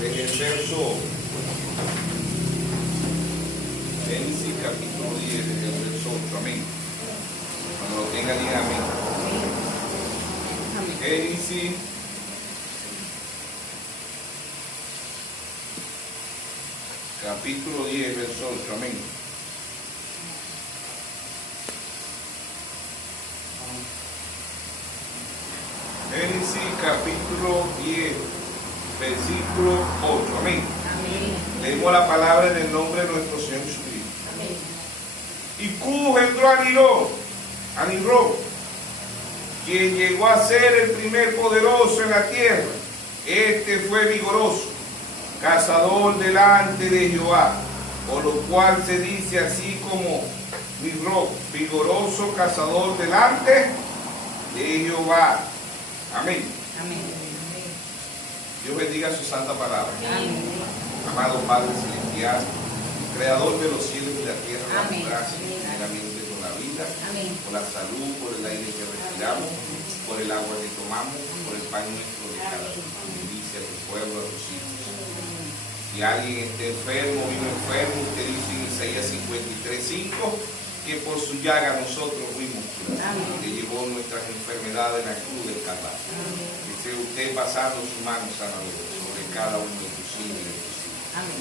desde el verso Génesis capítulo 10, desde el verso 8, amén. Cuando lo tenga, diga amén. Génesis capítulo 10, verso 8, amén. Génesis capítulo 10, versículo 8, amén. Leemos la palabra en el nombre de nuestro Señor Jesucristo. Amén. Y Cus entró a Nimrod, quien llegó a ser el primer poderoso en la tierra. Este fue vigoroso, cazador delante de Jehová, por lo cual se dice así como Nimrod, vigoroso cazador delante de Jehová. Amén. Amén. Dios bendiga su santa palabra. Amén. Amado Padre Celestial, Creador de los cielos y la tierra, Amén. damos gracias primeramente por la vida, Amén. por la salud, por el aire que respiramos, por el agua que tomamos, por el pan nuestro de cada día. Bendice a tu pueblo, a tus hijos. Si alguien está enfermo, vive enfermo, usted dice en Isaías 53:5 que por su llaga nosotros fuimos curados, que llevó nuestras enfermedades en la cruz del Calvario. Que sea usted pasando su mano sanadora sobre cada uno de tus hijos y de tus hijos. Amén.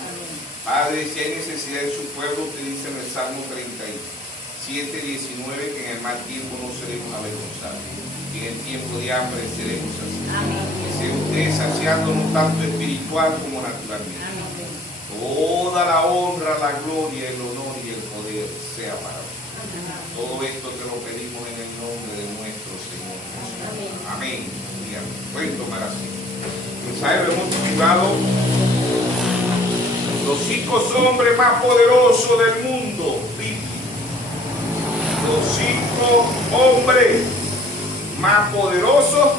Padre, si hay necesidad en su pueblo, usted dice en el Salmo 37:19 que en el mal tiempo no seremos avergonzados, que en el tiempo de hambre seremos saciados. Amén. Que sea usted saciándonos tanto espiritual como naturalmente. Amén. Toda la honra, la gloria, el honor y el poder sea para usted. Todo esto te lo pedimos en el nombre de nuestro Señor Jesús. Amén. Pueden tomar así. El mensaje lo hemos titulado Los 5 hombres más poderosos del mundo bíblico. Los 5 hombres más poderosos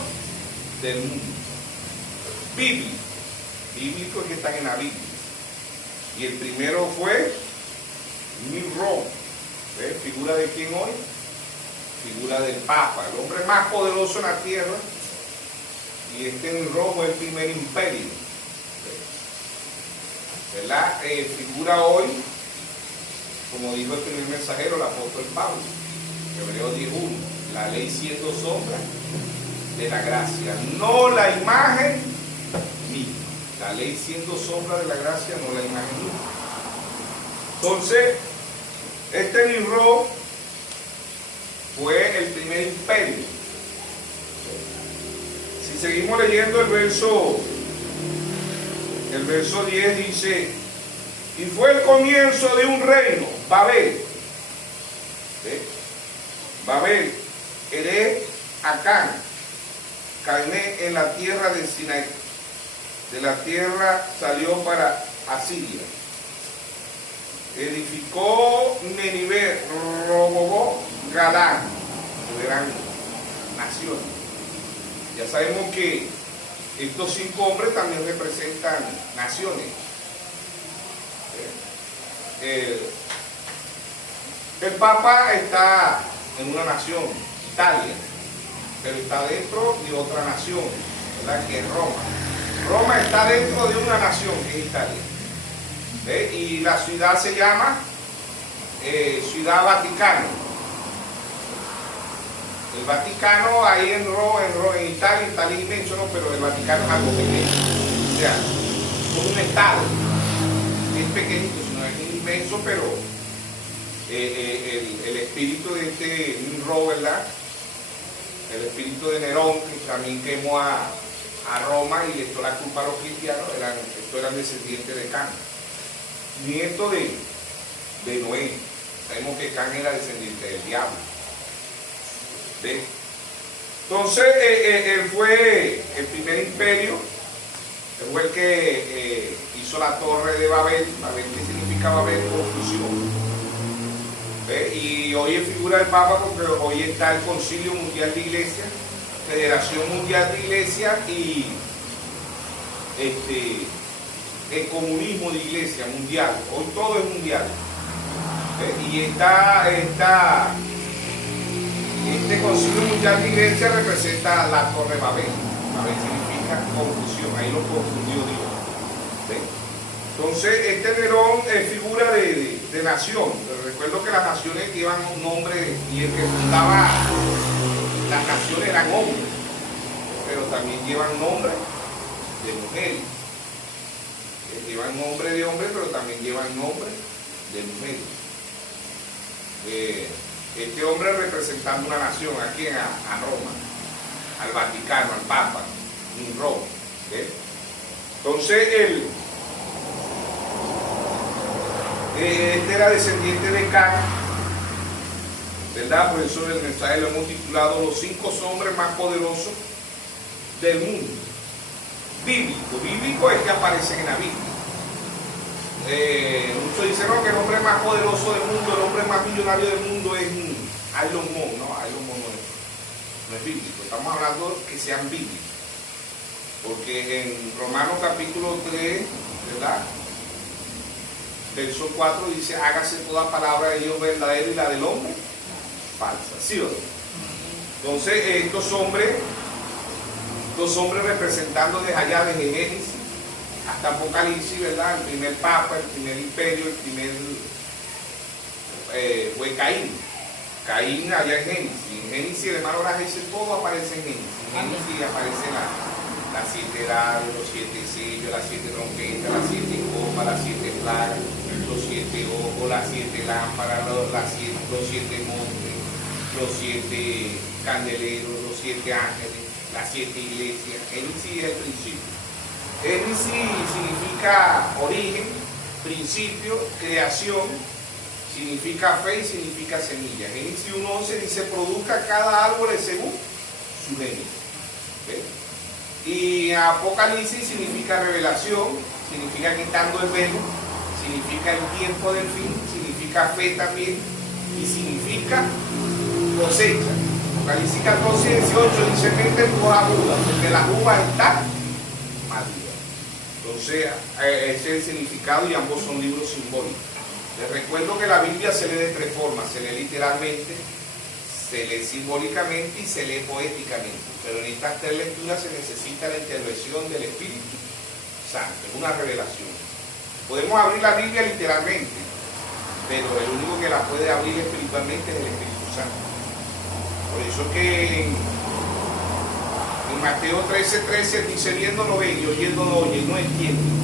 del mundo bíblico. Bíblicos que están en la Biblia. Y el primero fue Nimrod. ¿Ves? ¿Figura de quién hoy? Figura del Papa, el hombre más poderoso en la tierra. Y este Nimrod fue el primer imperio. ¿Verdad? Figura hoy, como dijo el primer mensajero, el apóstol Pablo, Hebreos 10:1, la ley siendo sombra de la gracia, no la imagen misma. La ley siendo sombra de la gracia, no la imagen misma. Entonces, este Nimrod fue el primer imperio. Si seguimos leyendo el verso 10 dice, y fue el comienzo de un reino, Babel. ¿Sí? Babel, Erez, Acán, Calné en la tierra de Sinaí. De la tierra salió para Asiria. Edificó Nenive, Robobó, Gadán, eran naciones. Ya sabemos que estos 5 hombres también representan naciones. El Papa está en una nación, Italia, pero está dentro de otra nación, ¿verdad? Que es Roma. Roma está dentro de una nación, que es Italia. ¿Ve? Y la ciudad se llama Ciudad Vaticano. El Vaticano ahí en Italia es inmenso, ¿no? Pero el Vaticano es algo pequeño. O sea, es un estado. Es pequeñito, no es inmenso, pero el espíritu de este Nimrod, ¿verdad? El espíritu de Nerón, que también quemó a Roma y le echó la culpa a los cristianos, estos eran descendientes de Can, nieto de Noé. Sabemos que Can era descendiente del diablo. ¿Ves? Entonces, él fue el primer imperio, él fue el que hizo la torre de Babel. Babel, ¿qué significa Babel? Confusión. ¿Ves? Y hoy es figura del Papa porque hoy está el Concilio Mundial de Iglesia, Federación Mundial de Iglesia y el comunismo de iglesia mundial. Hoy todo es mundial. Y este Concilio Mundial de Iglesia representa la Torre Babel. Babel significa confusión, ahí lo confundió Dios. ¿Ven? Entonces, este Nerón es figura de nación. Recuerdo que las naciones llevan un nombre, y el que fundaba las naciones eran hombres, pero también llevan nombre de mujeres. Llevan nombre de hombre, pero también llevan nombre de mujeres. Este hombre representando una nación, aquí a Roma, al Vaticano, al Papa, en Roma. Entonces, este era descendiente de Can, ¿verdad? Por eso el mensaje lo hemos titulado Los 5 hombres más poderosos del mundo. Bíblico es que aparecen en la Biblia. Muchos dicen no, que el hombre más poderoso del mundo, el hombre más millonario del mundo es Elon Musk. No, Elon Musk no es bíblico. Estamos hablando que sean bíblicos. Porque en Romanos capítulo 3, ¿verdad? Verso 4 dice, hágase toda palabra de Dios verdadera y la del hombre falsa. ¿Sí o no? Entonces, estos hombres representando desde allá, desde Génesis hasta Apocalipsis, ¿verdad? El primer papa, el primer imperio, el primer fue Caín. Caín allá en Génesis. En Génesis, el hermano Braga dice, todo aparece en Génesis. En Génesis aparece las 7 edades, los 7 sellos, las 7 trompetas, las 7 copas, las 7 plagas, los 7 ojos, las 7 lámparas, los 7 montes, los 7 candeleros, los 7 ángeles, las 7 iglesias. Génesis es el principio. Génesis significa origen, principio, creación, significa fe y significa semilla. Génesis 1:11 dice, produzca cada árbol según su género. Y Apocalipsis significa revelación, significa quitando el velo, significa el tiempo del fin, significa fe también y significa cosecha. Apocalipsis 14:18 dice, venden todas las uvas, porque las uvas están maduras. Entonces, ese es el significado y ambos son libros simbólicos. Les recuerdo que la Biblia se lee de 3 formas, se lee literalmente, se lee simbólicamente y se lee poéticamente. Pero en estas 3 lecturas se necesita la intervención del Espíritu Santo, es una revelación. Podemos abrir la Biblia literalmente, pero el único que la puede abrir espiritualmente es el Espíritu Santo. Por eso que en Mateo 13:13 dice, viendo no ven y oyendo no oyen, no entienden.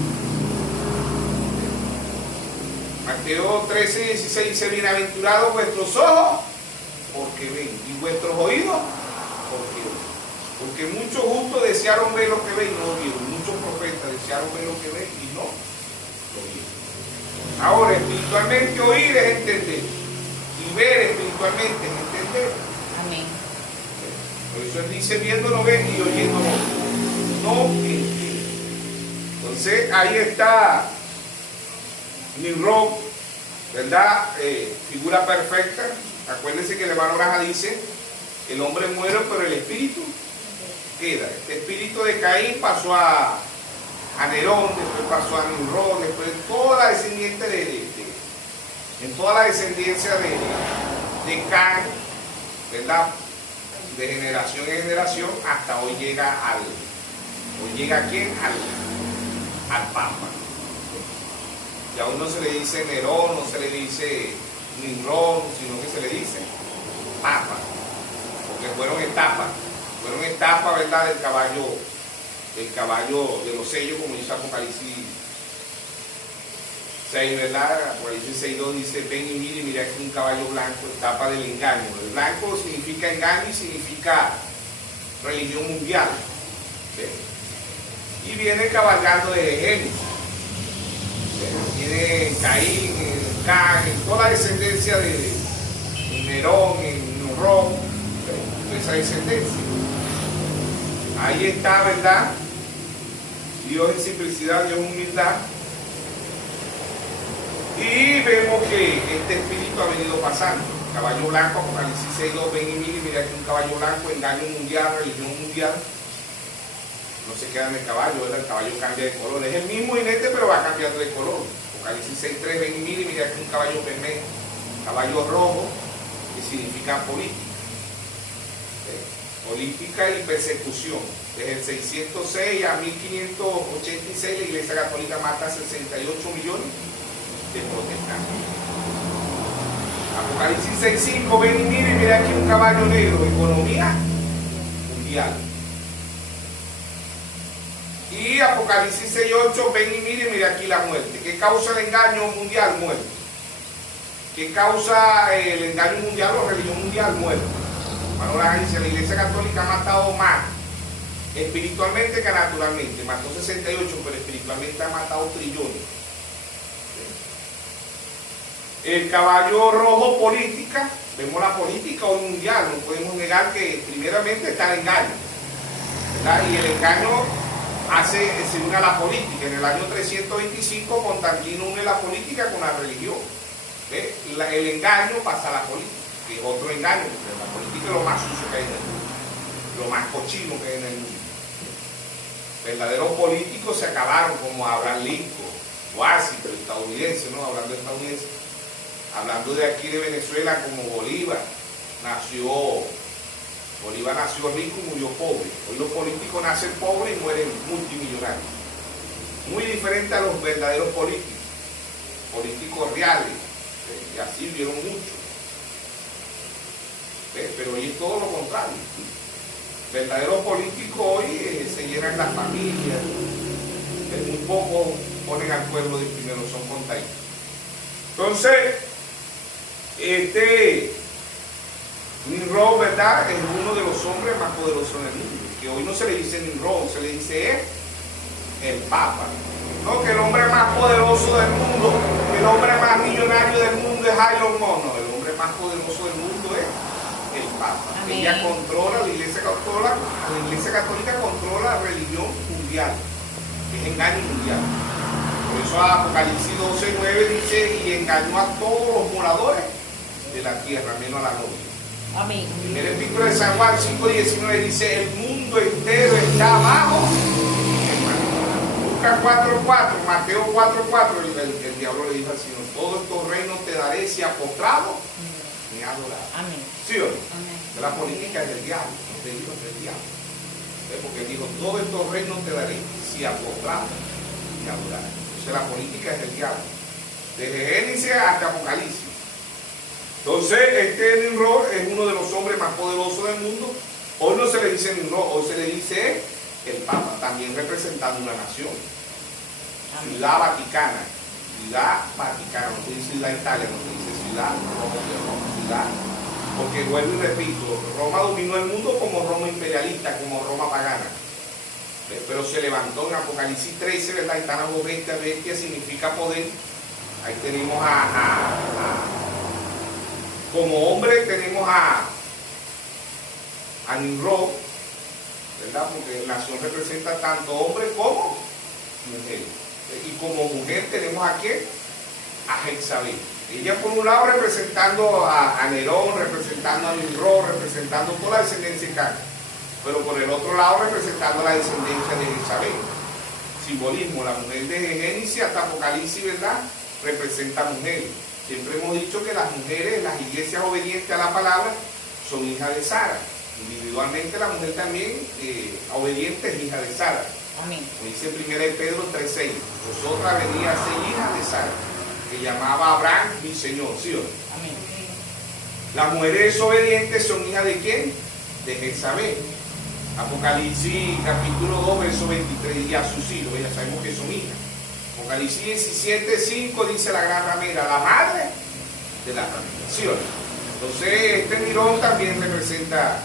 Mateo 13:16 dice, bienaventurados vuestros ojos porque ven, y vuestros oídos porque oyen. Porque muchos justos desearon ver lo que ven y no lo vieron. Muchos profetas desearon ver lo que ven y no lo vieron. Ahora, espiritualmente oír es entender. Y ver espiritualmente es entender. Amén. Por eso él dice, viendo no ven y oyendo no entienden. Entonces, ahí está Nimrod, ¿verdad? Figura perfecta. Acuérdense que el hermano Braja dice, el hombre muere, pero el espíritu queda. Este espíritu de Caín pasó a Nerón, después pasó a Nimrod, después toda la descendiente en toda la descendencia de Can, ¿verdad? De generación en generación, hasta hoy llega ¿a quién? Al Papa. Y aún no se le dice Nerón, no se le dice Nimrod, sino que se le dice Papa, porque fueron etapas, ¿verdad? Del caballo de los sellos, como dice Apocalipsis 6, ¿verdad? Apocalipsis 6:2 dice, ven y mira aquí un caballo blanco, etapa del engaño. El blanco significa engaño y significa religión mundial. ¿Sí? Y viene cabalgando desde Génesis. Tiene Caín, Can, toda la descendencia de Nerón, Nimrod, esa descendencia. Ahí está, ¿verdad? Dios en simplicidad, Dios en humildad. Y vemos que este espíritu ha venido pasando. Caballo blanco, Apocalipsis 6:2, ven y mira que un caballo blanco, engaño mundial, religión mundial. No se queda en el caballo, ¿verdad? El caballo cambia de color. Es el mismo jinete, pero va cambiando de color. Apocalipsis 6:3, ven y mira que un caballo bermejo, caballo rojo, que significa política. Política y persecución. Desde el 606 a 1586 la Iglesia Católica mata 68 millones de protestantes. Apocalipsis 6:5, ven y mire, mira aquí un caballo negro, economía mundial. Y Apocalipsis 6:8, ven y mire, mira aquí la muerte. ¿Qué causa el engaño mundial? Muerte. ¿Qué causa el engaño mundial o religión mundial? Muerte. Ahora dice, la Iglesia Católica ha matado más espiritualmente que naturalmente. Mató 68, pero espiritualmente ha matado trillones. El caballo rojo, política. Vemos la política hoy mundial. No podemos negar que primeramente está el engaño, ¿verdad? Y el engaño se une a la política. En el año 325 Constantino une la política con la religión. El engaño pasa a la política, que es otro engaño, porque la política es lo más sucio que hay en el mundo, lo más cochino que hay en el mundo. Verdaderos políticos se acabaron, como Abraham Lincoln, Washington, estadounidense, ¿no? Hablando de estadounidense. Hablando de aquí de Venezuela, como Bolívar nació rico y murió pobre. Hoy los políticos nacen pobres y mueren multimillonarios. Muy diferente a los verdaderos políticos reales, y así vivieron mucho. Pero hoy es todo lo contrario. Verdaderos políticos hoy se llenan las familias, muy poco ponen al pueblo de primero, son contaditos. Entonces, Nimrod, ¿verdad?, es uno de los hombres más poderosos del mundo, que hoy no se le dice Nimrod, se le dice el Papa. No, que el hombre más poderoso del mundo, el hombre más millonario del mundo es Elon Musk. No, el hombre más poderoso del mundo es el Papa. Amén. Ella controla, la Iglesia Católica controla la religión mundial, es engaño mundial. Por eso Apocalipsis 12:9 dice, y engañó a todos los moradores de la tierra, menos a la novia. Amén. En el epístola de San Juan 5:19 dice, el mundo entero está abajo. Lucas 4:4, Mateo 4:4, el diablo le dijo al Señor, todos estos reinos te daré si apostrado me adorarás. Amén. ¿Sí o no? Amén. La política es del diablo, no te digo del diablo. Porque dijo, todos estos reinos te daré si apostrado me adorarás. Entonces la política es del diablo. Desde Génesis hasta Apocalipsis. Entonces, Nimrod es uno de los hombres más poderosos del mundo. Hoy no se le dice Nimrod, hoy se le dice el Papa, también representando una nación. Ciudad Vaticana, no se dice ciudad Italia, no se dice ciudad Roma, ciudad. Porque vuelvo y repito, Roma dominó el mundo como Roma imperialista, como Roma pagana. Pero se levantó en Apocalipsis 13, ¿verdad? Están a los bestia, bestia significa poder. Ahí tenemos como hombre tenemos a Nimrod, ¿verdad? Porque la nación representa tanto hombre como mujer. Y como mujer tenemos a ¿quién? A Jezabel. Ella por un lado representando a Nerón, representando a Nimrod, representando toda la descendencia de Can, pero por el otro lado representando la descendencia de Jezabel. Simbolismo, la mujer de Génesis hasta Apocalipsis, ¿verdad?, representa a mujeres. Siempre hemos dicho que las mujeres, las iglesias obedientes a la palabra, son hijas de Sara. Individualmente la mujer también obediente es hija de Sara. Amén. Dice 1 Pedro 3:6, vosotras venís a ser hijas de Sara, que llamaba a Abraham mi señor, ¿sí o no? Amén. Las mujeres obedientes son hijas de ¿quién? De Jezabel. Apocalipsis capítulo 2, verso 23, y a sus hijos, ya sabemos que son hijas. Apocalipsis 17:5 dice la gran ramera, la madre de la ramera, ¿sí o no? Entonces Nimrod también representa,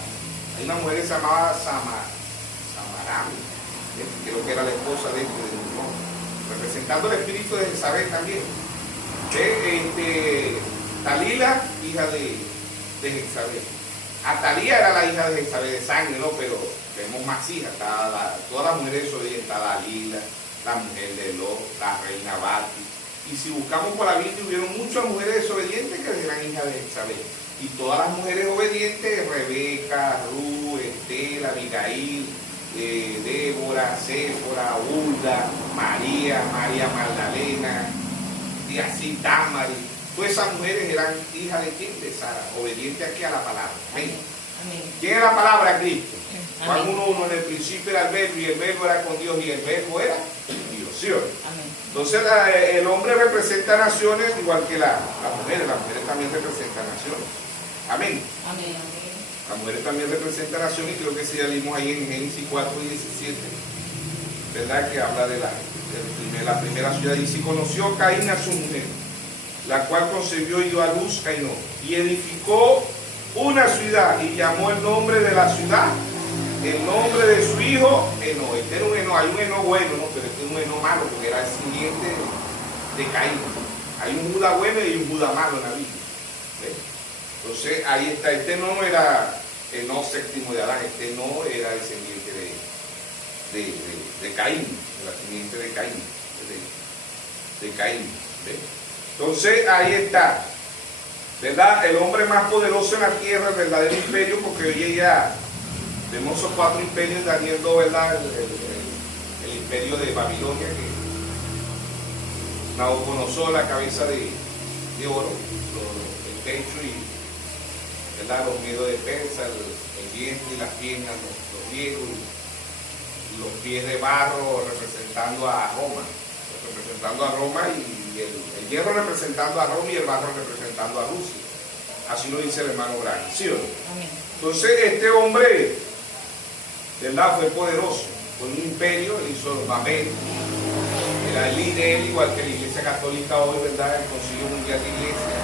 hay una mujer que se llamaba Samaram, creo que era la esposa de Nimrod, representando el espíritu de Jezabel también. Dalila, hija de Jezabel. Atalía era la hija de Jezabel de sangre, ¿no? Pero vemos más hijas, todas las mujeres desobedientes, Dalila, la mujer de Lot, la reina Bati. Y si buscamos por la Biblia, hubieron muchas mujeres desobedientes que eran hijas de Jezabel. Y todas las mujeres obedientes, Rebeca, Ruth, Estela, Abigail, Débora, Séfora, Hulda, María Magdalena, y así Tamari. Todas esas mujeres eran hijas de quién? De Sara, obedientes aquí a la palabra. Amén. Amén. ¿Quién es la palabra? Cristo. Juan 1:1, en el principio era el verbo, y el verbo era con Dios, y el verbo era Dios. ¿Sí? ¿sí o no? Amén. Entonces el hombre representa naciones igual que las mujeres también representan naciones. Amén. Amén. Las mujeres también representan naciones, creo que sí ya leímos ahí en Génesis 4:17, ¿verdad? Que habla de la primera ciudad. Dice, conoció Caín a su mujer, la cual concebió y dio a luz a Enoc, y edificó una ciudad y llamó el nombre de la ciudad, el nombre de su hijo Enoc. Este era un Enoc, hay un Enoc bueno, ¿no? Pero este es un Enoc malo, porque era el siguiente de Caín. Hay un Judá bueno y un Judá malo en la Biblia. ¿Ves? Entonces ahí está, este no era el no séptimo de Adán, este no era descendiente de Caín, de la simiente de Caín, de Caín. ¿Ves? Entonces ahí está, ¿verdad? El hombre más poderoso en la tierra, el verdadero imperio, porque hoy ya vemos esos 4 imperios, Daniel 2, ¿verdad? El imperio de Babilonia, que Nabucodonosor, la cabeza de oro, el pecho y, ¿verdad? Los miedos de Persa, el vientre y las piernas, los griegos, los pies de barro representando a Roma, y el hierro representando a Roma y el barro representando a Rusia. Así lo dice el hermano Branham, ¿sí o no? Amén. Entonces este hombre, ¿verdad? Fue poderoso, con un imperio, él hizo Babel, era el líder, igual que la Iglesia Católica hoy, ¿verdad? El Concilio Mundial de Iglesia,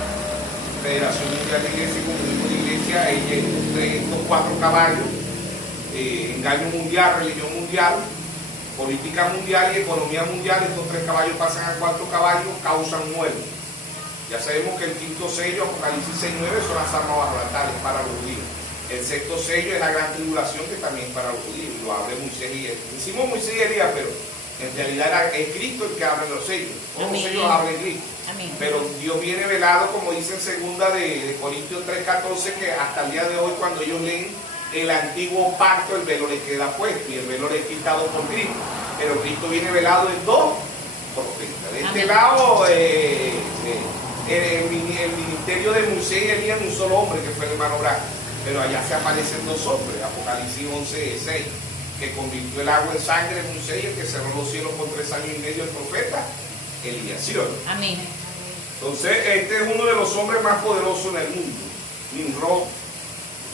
Federación Mundial de Iglesia y Comunismo de Iglesia, entre estos 4 caballos, engaño mundial, religión mundial, política mundial y economía mundial. Estos 3 caballos pasan a 4 caballos, causan muerte. Ya sabemos que el 5º sello, Apocalipsis 6:9, son las armas barrolatales para los judíos. El 6º sello es la gran tribulación, que también es para los judíos, y lo abre Moisés y Elías. Decimos Moisés y Elías, pero en realidad es Cristo el que abre los sellos. Todos los sellos abren Cristo. Amén. Pero Dios viene velado, como dice en 2 de Corintios 3:14, que hasta el día de hoy, cuando ellos leen el antiguo pacto, el velo le queda puesto y el velo le es quitado por Cristo. Pero Cristo viene velado en 2 profetas. De este lado, el ministerio de Moisés y Elías, un solo hombre, que fue el hermano Branham. Pero allá se aparecen 2 hombres, Apocalipsis 11:6, que convirtió el agua en sangre de Moisés, y el que cerró los cielos por 3 años y medio, el profeta Elías. ¿Sí o no? Amén. Entonces, este es uno de los hombres más poderosos en el mundo, Nimrod,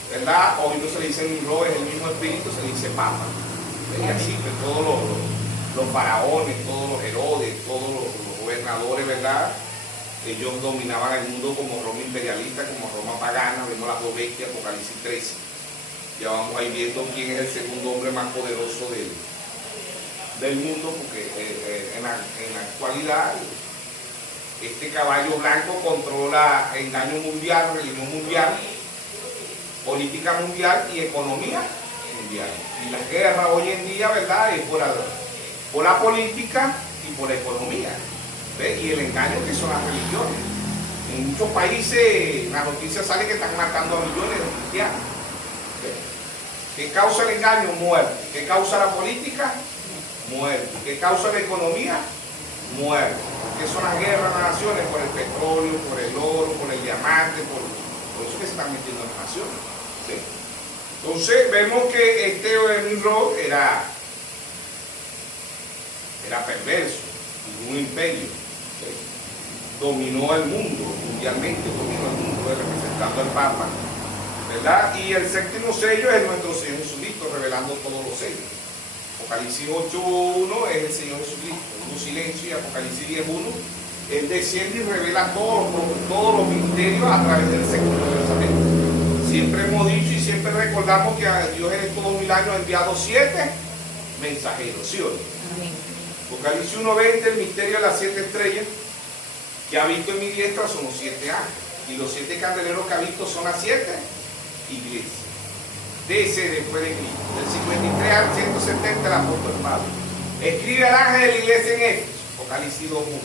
¿verdad? Hoy no se le dice Nimrod, es el mismo espíritu, se le dice Papa. Y así, pues todos los faraones, todos los Herodes, todos los gobernadores, ¿verdad? Ellos dominaban el mundo como Roma imperialista, como Roma pagana. Vemos las 2 bestias, Apocalipsis 13. Ya vamos ahí viendo quién es el segundo hombre más poderoso del mundo, porque en la actualidad este caballo blanco controla engaño mundial, religión mundial, política mundial y economía mundial. Y la guerra hoy en día, ¿verdad?, es por la política y por la economía. ¿Ves? Y el engaño, que son las religiones. En muchos países las noticias salen que están matando a millones de cristianos. ¿Ves? ¿Qué causa el engaño? Muerte. ¿Qué causa la política? Muerte. ¿Qué causa la economía? Muerte. ¿Qué son las guerras de las naciones? Por el petróleo, por el oro, por el diamante, por eso que se están metiendo en las naciones. ¿Sí? Entonces vemos que este Nimrod era perverso, un imperio. ¿Sí? Dominó el mundo, mundialmente dominó el mundo, representando al Papa, ¿verdad? Y el 7º sello es nuestro Señor Jesucristo, revelando todos los sellos. Apocalipsis 8:1 es el Señor Jesucristo, hubo silencio, y Apocalipsis 10:1, Él desciende y revela todos los misterios a través del 2º Testamento. Siempre hemos dicho y siempre recordamos que a Dios en estos 2000 años ha enviado 7 mensajeros, ¿sí o no? Amén. Apocalipsis 1:20, el misterio de las 7 estrellas que ha visto en mi diestra son los 7 ángeles, y los 7 candeleros que ha visto son las 7 iglesias. Dice después de Cristo, del 53 al 170, el apóstol Pablo escribe al ángel de la iglesia en Éfeso, Apocalipsis 2:1.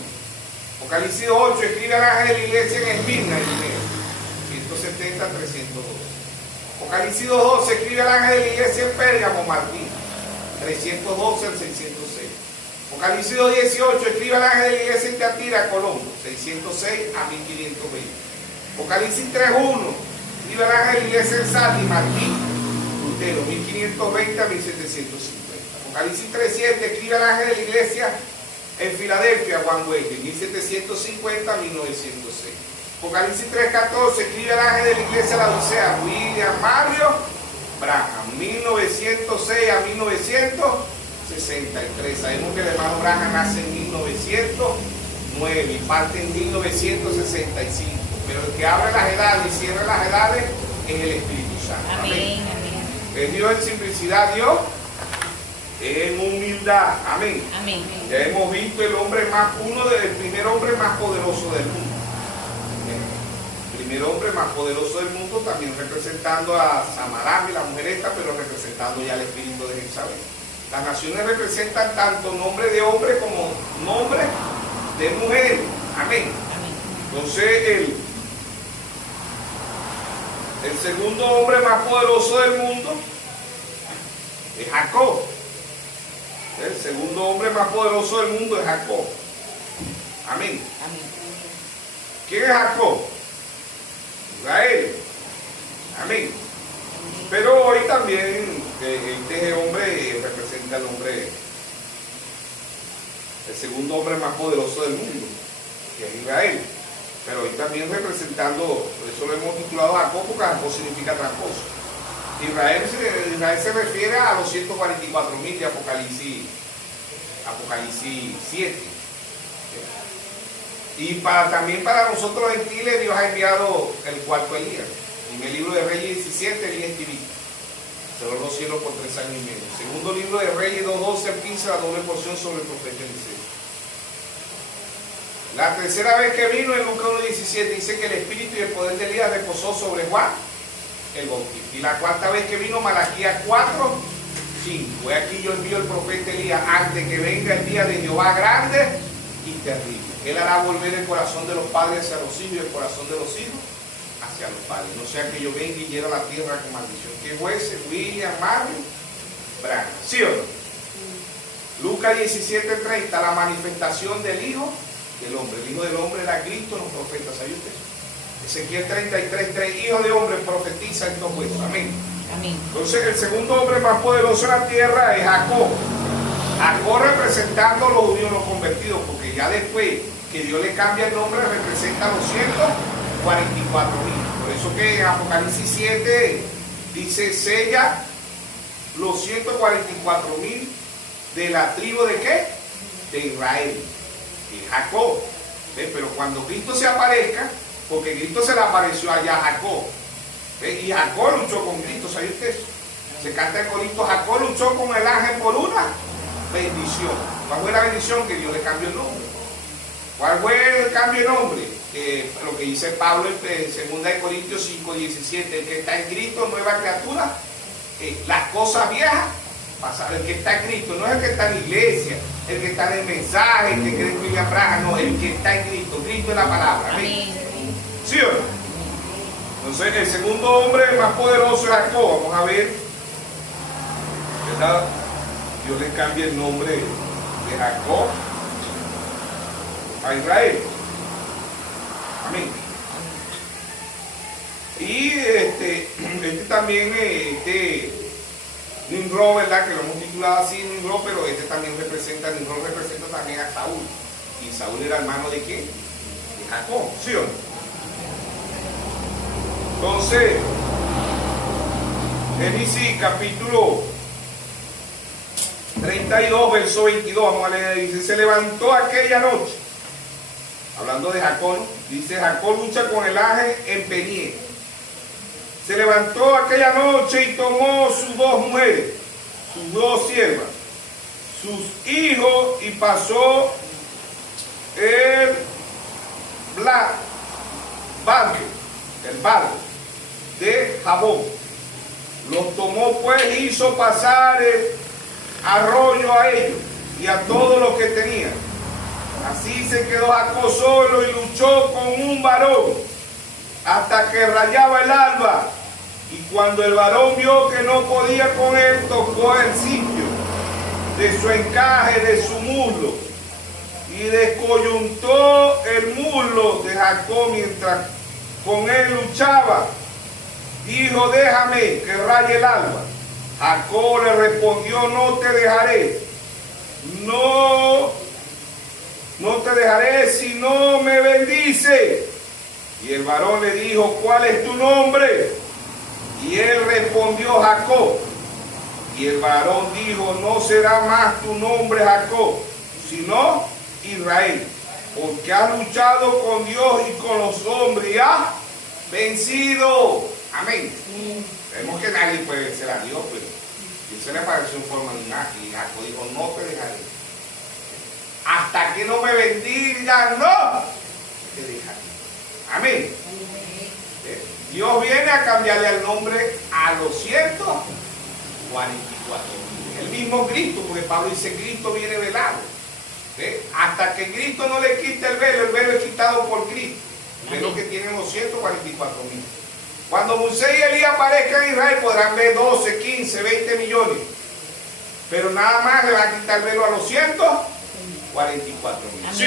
Apocalipsis 8, escribe al ángel de la iglesia en Esmirna, en Judea, 170 al 302. Apocalipsis 2:12, escribe al ángel de la iglesia en Pérgamo, Martín, 312 al 606. Apocalipsis 2:18, escribe al ángel de la iglesia en Teatira, Colombo, 606 a 1520. Apocalipsis 3:1, escribe al ángel de la iglesia en Sardis, Martín, Lutero, 1520 a 1750. Apocalipsis 3:7, escribe al ángel de la iglesia en Filadelfia, Juan Wesley, 1750 a 1906. Apocalipsis 3:14, escribe el ángel de la iglesia de la Odisea, William Mario Branham, 1906 a 1963. Sabemos que el hermano Branham nace en 1909 y parte en 1965. Pero el que abre las edades y cierra las edades es el Espíritu Santo. Amén. Amén. Es Dios en simplicidad, Dios en humildad. Amén. Amén. Ya hemos visto el hombre más, el primer hombre más poderoso del mundo. El primer hombre más poderoso del mundo, también representando a Samarán y la mujer esta, pero representando ya el espíritu de Jezabel. Las naciones representan tanto nombre de hombre como nombre de mujer. Amén. Entonces el segundo hombre más poderoso del mundo es Jacob. El segundo hombre más poderoso del mundo es Jacob. Amén. ¿Quién es Jacob? Israel. Amén. Pero hoy también este hombre representa el segundo hombre más poderoso del mundo, que es Israel. Pero hoy también representando, por eso lo hemos titulado Jacob, porque Jacob significa tramposo. Israel se refiere a los 144.000 de Apocalipsis 7. Y también para nosotros gentiles Dios ha enviado el cuarto Elías. En el libro de Reyes 17, Elías escribía: cerró los cielos por 3 años y medio. Segundo libro de Reyes 2:12 al 15, la doble porción sobre el profeta Eliseo. La tercera vez que vino, en Lucas 1:17, dice que el espíritu y el poder de Elías reposó sobre Juan el Bautista. Y la cuarta vez que vino, Malaquías 4:5. Aquí yo envío el profeta Elías antes que venga el día de Jehová grande y terrible. Él hará volver el corazón de los padres hacia los hijos y el corazón de los hijos hacia los padres. No sea que yo venga y hiera la tierra con maldición. ¿Qué jueces? William Mario Branham. ¿Sí o no? Lucas 17:30, la manifestación del Hijo del Hombre. El Hijo del Hombre era Cristo, los profetas. ¿Sabe usted? Ezequiel 33:3, Hijo de hombre profetiza en todo esto. Amén. Amén. Entonces el segundo hombre más poderoso en la tierra es Jacob. Jacob representando a los judíos no convertidos, porque ya después que Dios le cambia el nombre representa a los 144.000. Por eso que en Apocalipsis 7 dice: sella los 144.000 de la tribu de ¿qué? De Israel, de Jacob. Pero cuando Cristo se aparezca, porque Cristo se le apareció allá a Jacob, y Jacob luchó con Cristo, ¿sabe usted? Se canta el corito: Jacob luchó con el ángel por una bendición. ¿Cuál fue la bendición? Que Dios le cambió el nombre. ¿Cuál fue el cambio de nombre? Lo que dice Pablo en 2 Corintios 5:17, el que está en Cristo, nueva criatura, las cosas viejas pasaron. El que está en Cristo no es el que está en la iglesia, el que está en el mensaje, el que cree en William Branham, no, el que está en Cristo. Cristo es la palabra. Amén. ¿Sí o no? Entonces el segundo hombre más poderoso es Jacob. Vamos a ver, ¿verdad? Dios le cambia el nombre de Jacob a Israel. Amén. Y este también, Nimrod, ¿verdad? Que lo hemos titulado así, Nimrod, pero Nimrod representa también a Saúl. Y Saúl era hermano de ¿quién? De Jacob, ¿sí o no? Entonces, Génesis capítulo 32, verso 22, vamos a leer, dice: se levantó aquella noche, hablando de Jacob, dice: Jacob lucha con el ángel en Peniel. Se levantó aquella noche y tomó sus 2 mujeres, sus 2 siervas, sus hijos, y pasó el barco de Jabón. Los tomó pues e hizo pasar el arroyo a ellos y a todos los que tenían. Así se quedó Jacob solo y luchó con un varón hasta que rayaba el alba. Y cuando el varón vio que no podía con él, tocó el sitio de su encaje, de su muslo, y descoyuntó el muslo de Jacob mientras con él luchaba. Dijo: déjame que raye el alba. Jacob le respondió: no te dejaré, no no te dejaré si no me bendice. Y el varón le dijo, ¿cuál es tu nombre? Y él respondió, Jacob. Y el varón dijo, no será más tu nombre Jacob, sino Israel, porque has luchado con Dios y con los hombres y has vencido. Amén. Vemos que nadie puede vencer a Dios, pero Dios se le apareció en forma de imagen y Jacob dijo, no te dejaré. Hasta que no me bendiga, no te dejaré. Amén. Dios viene a cambiarle el nombre a los 144.000. El mismo Cristo, porque Pablo dice, Cristo viene velado. Hasta que Cristo no le quite el velo es quitado por Cristo. El velo que tienen los 144.000. Cuando Moisés y Elías aparezcan en Israel podrán ver 12, 15, 20 millones. Pero nada más le va a quitar el velo a los 144.000. ¿Sí?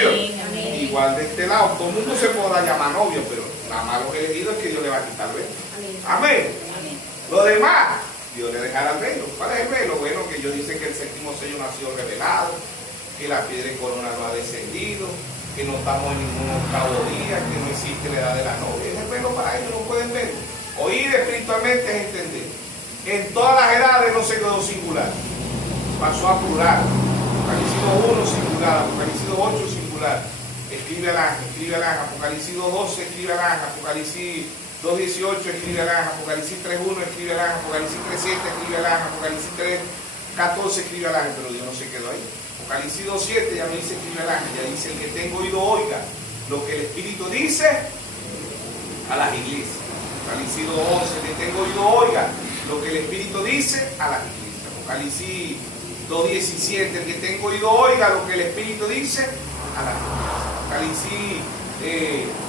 Igual de este lado, todo el mundo se podrá llamar novio, pero nada más lo que le digo es que Dios le va a quitar el velo. Amén. Lo demás, Dios le dejará el velo. ¿Cuál es el velo? Bueno, que ellos dicen que el séptimo sello no ha sido revelado, que la piedra de corona no ha descendido, que no estamos en ningún octavo día, que no existe la edad de la novia. Es el velo para ellos, no pueden ver. Oír espiritualmente es entender. En todas las edades no se quedó singular, pasó a plural. Apocalipsis 1 singular, Apocalipsis 8 singular. Escribe al ángel, Apocalipsis 2:12 escribe al ángel, Apocalipsis 2:18 escribe al ángel, Apocalipsis 3:1 escribe al ángel, Apocalipsis 3:7 escribe al ángel, Apocalipsis 3:14 escribe al ángel, pero Dios no se quedó ahí. Apocalipsis 2:7 ya me dice escribe al ángel, ya dice el que tenga oído oiga lo que el Espíritu dice a las iglesias. Apocalipsis 2:11, el que tenga oído oiga lo que el Espíritu dice a las iglesias. Apocalipsis 2:17, el que tenga oído oiga lo que el Espíritu dice a las iglesias. Apocalipsis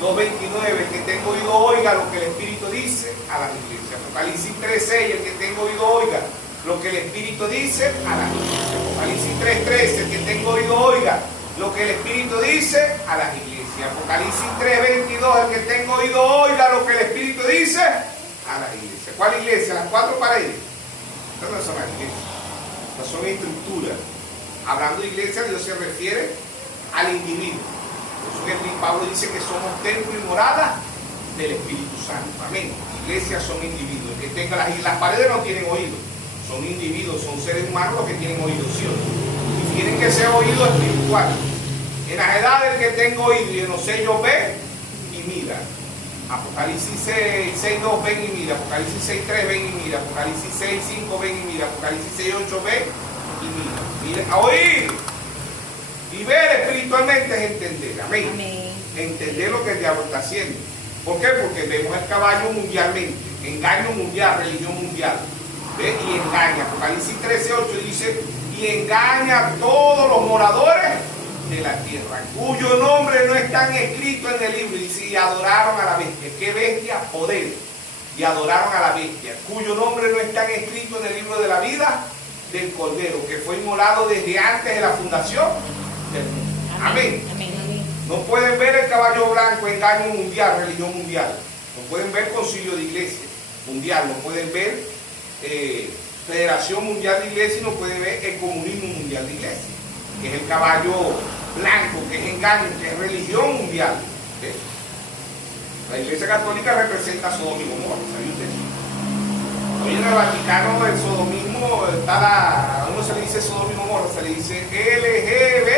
2:29, el que tenga oído oiga lo que el Espíritu dice a las iglesias. Apocalipsis 3:6, el que tenga oído oiga lo que el Espíritu dice a las iglesias. Apocalipsis 3:13, el que tenga oído oiga lo que el Espíritu dice a las iglesias. Apocalipsis 3:22, el que tenga oído oiga lo que el Espíritu dice a las iglesias. ¿Cuál iglesia? Las 4 paredes. Estas no son las iglesias, estas son estructuras. Hablando de iglesia, Dios se refiere al individuo. Por eso que Pablo dice que somos templo y morada del Espíritu Santo. Amén. Iglesias son individuos. El que tenga las paredes no tienen oído. Son individuos, son seres humanos los que tienen oído, ¿sí o no? Y tienen que ser oído espiritual. En las edades el que tenga oído y en los sellos ve y mira. Apocalipsis 6:2 ven y mira. Apocalipsis 6:3 ven y mira. Apocalipsis 6:5 ven y mira. Apocalipsis 6:8 ven y mira. Mira, a oír. Y ver espiritualmente es entender. Amén. Amén. Entender lo que el diablo está haciendo. ¿Por qué? Porque vemos el caballo mundialmente. Engaño mundial, religión mundial. ¿Ve? Y engaña. Apocalipsis 13:8 dice, y engaña a todos los moradores de la tierra, cuyo nombre no están escritos en el libro. Y dice, y adoraron a la bestia. ¿Qué bestia? Poder. Y adoraron a la bestia, cuyo nombre no están escritos en el libro de la vida del Cordero, que fue inmolado desde antes de la fundación del mundo. Amén. Amén. Amén. No pueden ver el caballo blanco, engaño mundial, religión mundial. No pueden ver concilio de iglesia mundial. No pueden ver federación mundial de iglesia. Y no pueden ver el comunismo mundial de iglesia, que es el caballo blanco, que es engaño, que es religión mundial. ¿Ves? La iglesia católica representa Sodoma y Gomorra, ¿sabía usted? Hoy en el Vaticano el sodomismo está a uno se le dice Sodoma y Gomorra, se le dice LGBT,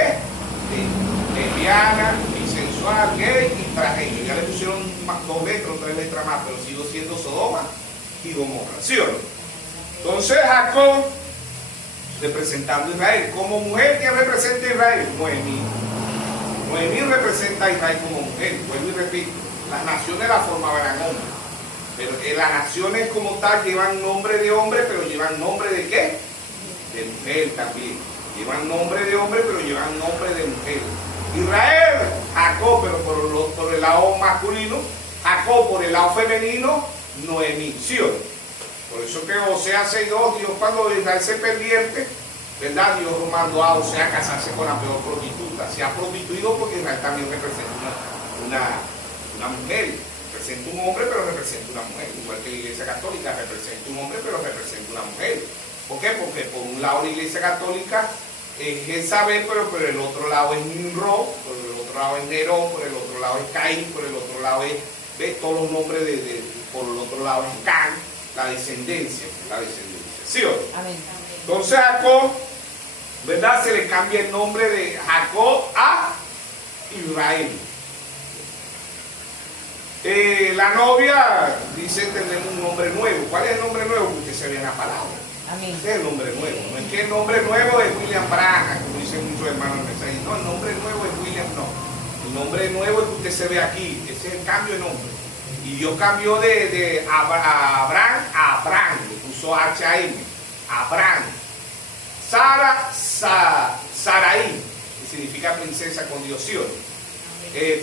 lesbiana, bisexual, gay y transgénero. Ya le pusieron 2 letras, 3 letras más, pero sigo siendo Sodoma y Gomorra, ¿sí o no? Entonces Jacob, representando a Israel, como mujer, ¿quién representa a Israel? Noemí. Noemí representa a Israel como mujer. Vuelvo y repito, las naciones la formaban hombres, pero las naciones como tal llevan nombre de hombre, pero llevan nombre de ¿qué? De mujer también. Llevan nombre de hombre, pero llevan nombre de mujer. Israel, Jacob, pero por el lado masculino, Jacob por el lado femenino, Noemí. ¿Sí o no? Por eso que Oseas 6:2, Dios cuando Israel se pervierte, ¿verdad? Dios mandó a Oseas a casarse con la peor prostituta. Se ha prostituido porque Israel también representa una mujer. Representa un hombre, pero representa una mujer. Igual que la Iglesia Católica representa un hombre, pero representa una mujer. ¿Por qué? Porque por un lado la Iglesia Católica es Jezabel, pero por el otro lado es Nimrod, por el otro lado es Nerón, por el otro lado es Caín, por el otro lado es, ¿ves? Todos los nombres por el otro lado es Can, la descendencia, ¿sí o no? Amén. Entonces Jacob, ¿verdad? Se le cambia el nombre de Jacob a Israel. La novia dice tenemos un nombre nuevo. ¿Cuál es el nombre nuevo? Porque se ve en la palabra. Amén. Ese es el nombre nuevo. No es que el nombre nuevo es William Branham, como dicen muchos hermanos en mensaje. No, el nombre nuevo es William, no. El nombre nuevo es que usted se ve aquí. Ese es el cambio de nombre. Y Dios cambió de Abraham a Abraham. Le puso H-A-M. Abraham. Sara, Saraí, que significa princesa con Dios, ¿sí o no?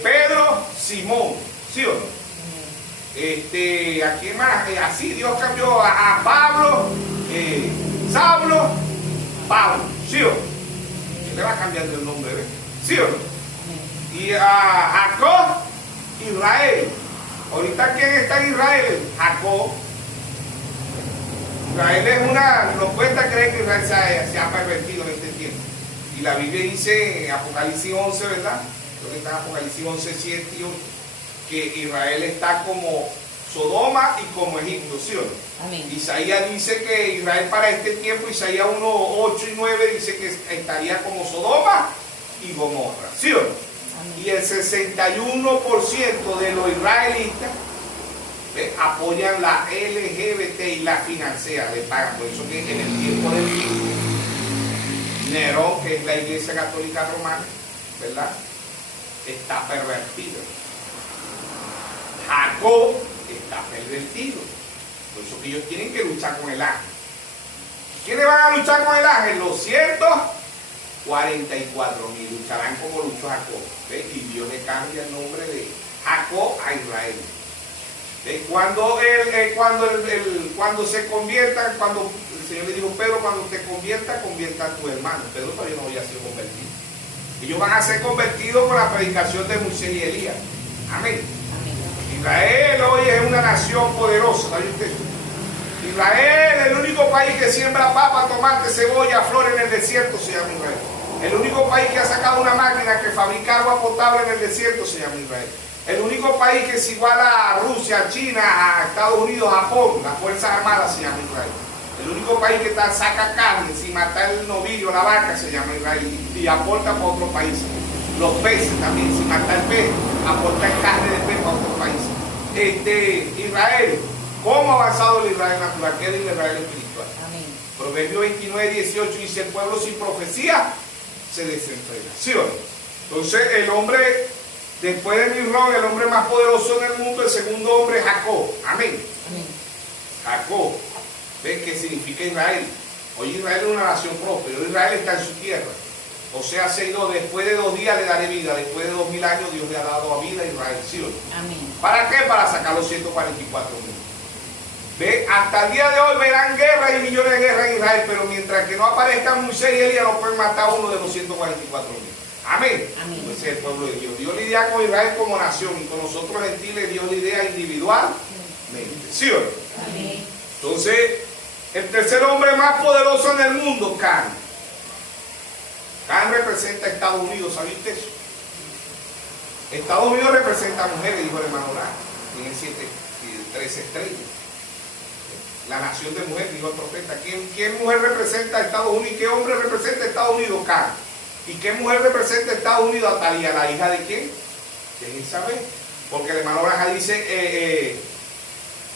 Pedro, Simón, ¿sí o no? Aquí más, así Dios cambió a Pablo, Saulo, Pablo, ¿sí o no? ¿Quién le va cambiando el nombre, ¿ves? ¿Sí o no? Y a Jacob, Israel. Ahorita, ¿quién está en Israel? Jacob. Israel es una, no cuesta creer que Israel se ha pervertido en este tiempo. Y la Biblia dice en Apocalipsis 11, ¿verdad? Creo que está en Apocalipsis 11, 7 y 8, que Israel está como Sodoma y como Egipto, ¿sí o no? Amén. Isaías dice que Israel para este tiempo, Isaías 1, 8 y 9 dice que estaría como Sodoma y Gomorra, ¿sí o no? Amén. Y el 61% de los israelitas apoyan la LGBT y la financiera, le pagan. Por eso que en el tiempo de Nerón, que es la Iglesia Católica Romana, ¿verdad?, está pervertido. Jacob está pervertido. Por eso que ellos tienen que luchar con el ángel. ¿Quiénes van a luchar con el ángel? Los 144,000 lucharán como luchó Jacob. ¿Ves? Y Dios le cambia el nombre de Jacob a Israel. Cuando se conviertan, cuando el Señor le dijo, Pedro, cuando te convierta a tu hermano. Pedro todavía no había sido convertido. Ellos van a ser convertidos con la predicación de Moisés y Elías. Amén. Amén. Israel hoy es una nación poderosa, ¿sabe usted? Israel, el único país que siembra papa, tomate, cebolla, flores en el desierto, se llama Israel. El único país que ha sacado una máquina que fabrica agua potable en el desierto se llama Israel. El único país que es igual a Rusia, a China, a Estados Unidos, a Japón, las Fuerzas Armadas se llama Israel. El único país que saca carne sin matar el novillo, la vaca, se llama Israel y aporta para otros países. Los peces también, sin matar el pez, aportan carne de pez para otros países. Israel, ¿cómo ha avanzado el Israel natural? ¿Qué es el Israel espiritual? Amén. Proverbio 29, 18 dice, el pueblo sin profecía se desenfrena. ¿Sí o no? Entonces el hombre, después de Nimrod, el hombre más poderoso en el mundo, el segundo hombre es Jacob. Amén. Amén. Jacob. ¿Ven qué significa Israel? Hoy Israel es una nación próspera. Israel está en su tierra. O sea, después de 2 días le daré vida. Después de 2000 años Dios le ha dado a vida a Israel. ¿Sí o no? Amén. ¿Para qué? Para sacar los 144,000. ¿Ve? Hasta el día de hoy verán guerras y millones de guerras en Israel. Pero mientras que no aparezcan Moisés y Elías, no pueden matar a uno de los 144,000. Amén. Amén. Ese es el pueblo de Dios. Dios lidia con Israel como nación y con nosotros gentiles Dios lidia individualmente. ¿Sí o no? Amén. Entonces, el tercer hombre más poderoso en el mundo, Can. Can representa a Estados Unidos, ¿sabiste eso? Estados Unidos representa a mujeres, dijo el hermano Branham. Tiene 3 estrellas. La nación de mujeres, dijo el profeta. ¿Qué mujer representa a Estados Unidos? ¿Qué hombre representa a Estados Unidos? Can. ¿Y qué mujer representa a Estados Unidos? Atalía, ¿la hija de quién? De Isabel. Porque el hermano Branham dice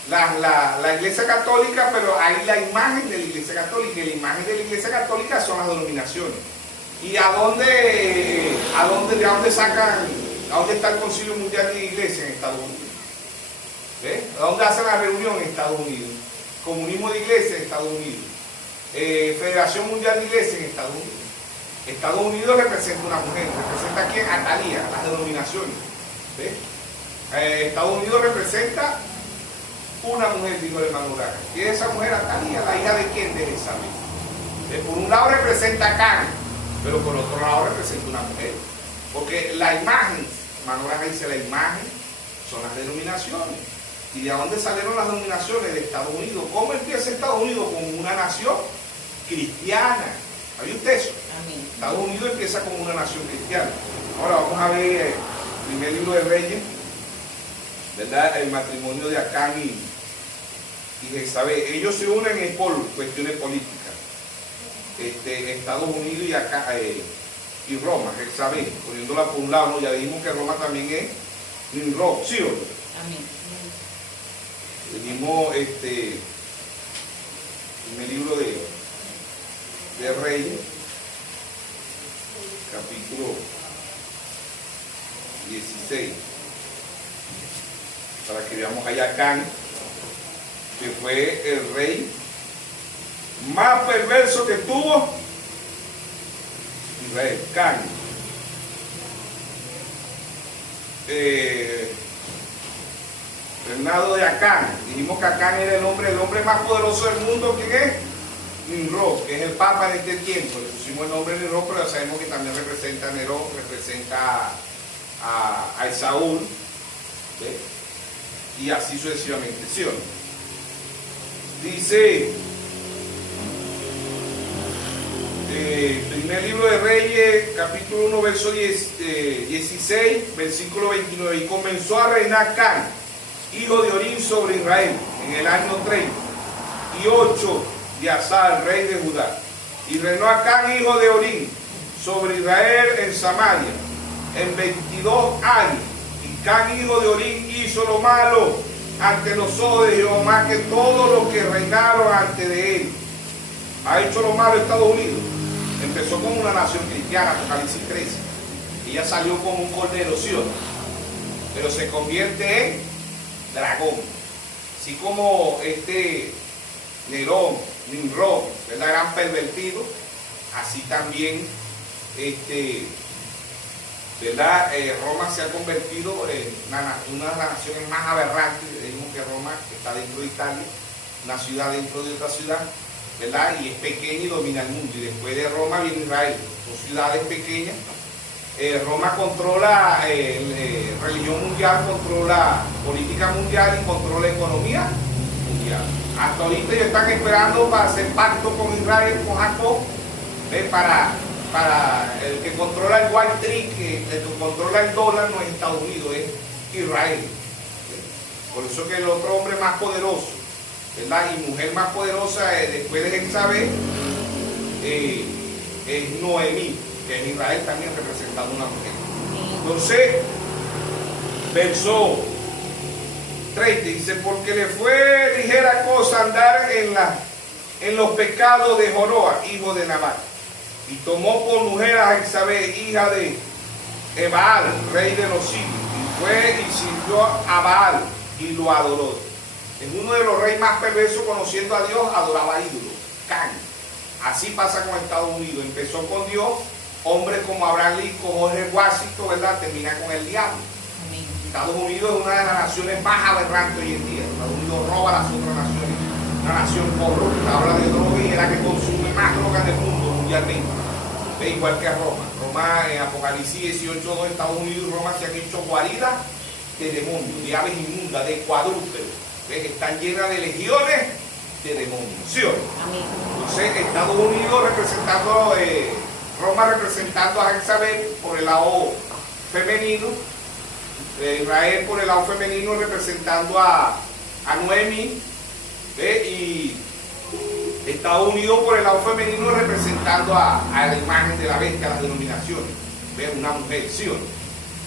la Iglesia Católica, pero hay la imagen de la Iglesia Católica, y la imagen de la Iglesia Católica son las denominaciones. ¿Y de dónde sacan, a dónde está el Concilio Mundial de Iglesia? En Estados Unidos. ¿Ves? ¿A dónde hacen la reunión? En Estados Unidos. Comunismo de Iglesia en Estados Unidos. Federación Mundial de Iglesia en Estados Unidos. Estados Unidos representa una mujer. ¿Representa a quién? A Talía, las denominaciones. ¿Ves? Estados Unidos representa una mujer, dijo el hermano Branham. ¿Quién es esa mujer? Atalía, la hija de quién? De Jezabel. Por un lado representa a Can, pero por otro lado representa una mujer. Porque la imagen, hermano Branham dice, la imagen son las denominaciones. ¿Y de dónde salieron las denominaciones? De Estados Unidos. ¿Cómo empieza Estados Unidos? Como una nación cristiana. ¿Sabe usted eso? Amén. Estados Unidos empieza como una nación cristiana. Ahora vamos a ver el primer libro de Reyes, ¿verdad? El matrimonio de Acán y Jezabel. Ellos se unen por cuestiones políticas. Estados Unidos y Roma, Jezabel, poniéndola por un lado, ¿no? Ya dijimos que Roma también es Nimrod, ¿sí o no? Amén. Dijimos en el libro de Reyes, capítulo 16, para que veamos allá Acán, que fue el rey más perverso que tuvo Israel. Acán. Reinado de Acán. Dijimos que Acán era el hombre más poderoso del mundo. ¿Quién es? Nimrod, que es el papa en este tiempo. Le pusimos el nombre de Nimrod, pero ya sabemos que también representa a Nerón, representa a Esaú, ¿ve? Y así sucesivamente, ¿sí o no? Dice primer libro de Reyes, capítulo 1, verso 16, versículo 29. Y comenzó a reinar Acán, hijo de Orín, sobre Israel, en el año 38 de Asa, el rey de Judá. Y reinó Acán, hijo de Orín, sobre Israel en Samaria, en 22 años. Y Acán, hijo de Orín, hizo lo malo ante los ojos de Jehová, más que todos los que reinaron antes de él. Ha hecho lo malo Estados Unidos. Empezó como una nación cristiana, Apocalipsis 13. Ella salió como un cordero, ¿sí o no? Pero se convierte en dragón. Así como Nerón, Nimrod, ¿verdad? Gran pervertido. Así también, ¿verdad? Roma se ha convertido en una de las naciones más aberrantes. Dijimos que Roma está dentro de Italia, una ciudad dentro de otra ciudad, ¿verdad? Y es pequeña y domina el mundo. Y después de Roma viene Israel. Son ciudades pequeñas. Roma controla religión mundial, controla política mundial y controla economía mundial. Hasta ahorita ellos están esperando para hacer pacto con Israel, con Jacob, para el que controla el Wall Street, el que controla el dólar no es Estados Unidos, es Israel. Por eso que el otro hombre más poderoso, ¿verdad? Y mujer más poderosa después de Jezabel es Noemí, que en Israel también representando una mujer. Entonces, verso 30 dice: porque le fue ligera cosa andar en los pecados de Joroa, hijo de Nabat, y tomó por mujer a Jezabel, hija de Ebaal, rey de los siglos, y fue y sirvió a Baal y lo adoró. En uno de los reyes más perversos, conociendo a Dios, adoraba a ídolos, Can. Así pasa con Estados Unidos. Empezó con Dios, hombres como Abraham Lincoln, Jorge Washington, ¿verdad? Termina con el diablo. Amén. Estados Unidos es una de las naciones más aberrantes hoy en día. Estados Unidos roba a las otras naciones. Una nación corrupta, habla de droga y es la que consume más droga en el mundo mundialmente. ¿Ve? Igual que a Roma. Roma, en Apocalipsis 18:2, Estados Unidos y Roma se han hecho guaridas de demonios, de aves inmundas, de cuadrúpedos. ¿Ve? Están llenas de legiones de demonios. ¿Sí o no? Amén. Entonces, Estados Unidos representando, Roma representando a Jezabel por el lado femenino, Israel por el lado femenino representando a Noemí, y Estados Unidos por el lado femenino representando a la imagen de la bestia, a las denominaciones, ¿ve? Una mujer, ¿sí o no?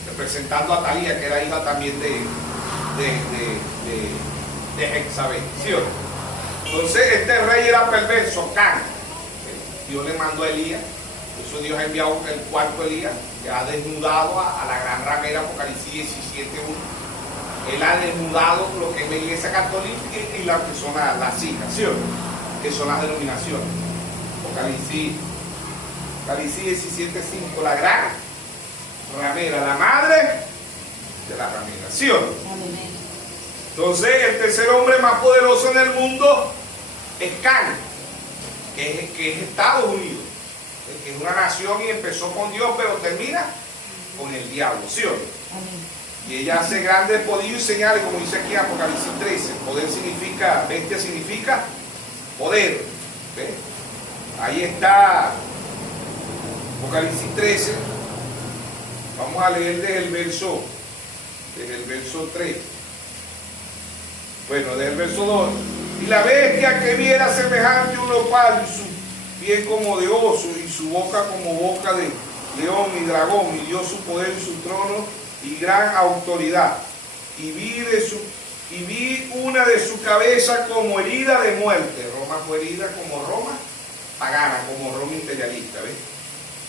Representando a Talía, que era hija también de Jezabel, ¿sí o no? Entonces este rey era perverso, Can. Dios le mandó a Elías, por eso Dios ha enviado el cuarto Elías, que ha desnudado a la gran ramera, Apocalipsis 17:1. Él ha desnudado lo que es la iglesia católica y la que son las hijas, ¿sí o no? Que son las denominaciones. Apocalipsis 17:5, la gran ramera, la madre de la ramera, ¿sí o no? Amén. Entonces, el tercer hombre más poderoso en el mundo es Can, que es Estados Unidos, que es una nación y empezó con Dios, pero termina con el diablo, ¿sí o no? Amén. Y ella hace grandes prodigios y señales, como dice aquí en Apocalipsis 13. Poder significa, bestia significa poder. ¿Ve? Ahí está Apocalipsis 13, vamos a leer desde el verso 3. Bueno, desde el verso 2. Y la bestia que vi era semejante a un leopardo, y su pie como de oso, y su boca como boca de león y dragón, y dio su poder y su trono y gran autoridad. Y vi una de su cabeza como herida de muerte. Roma fue herida como Roma pagana, como Roma imperialista, ¿ves?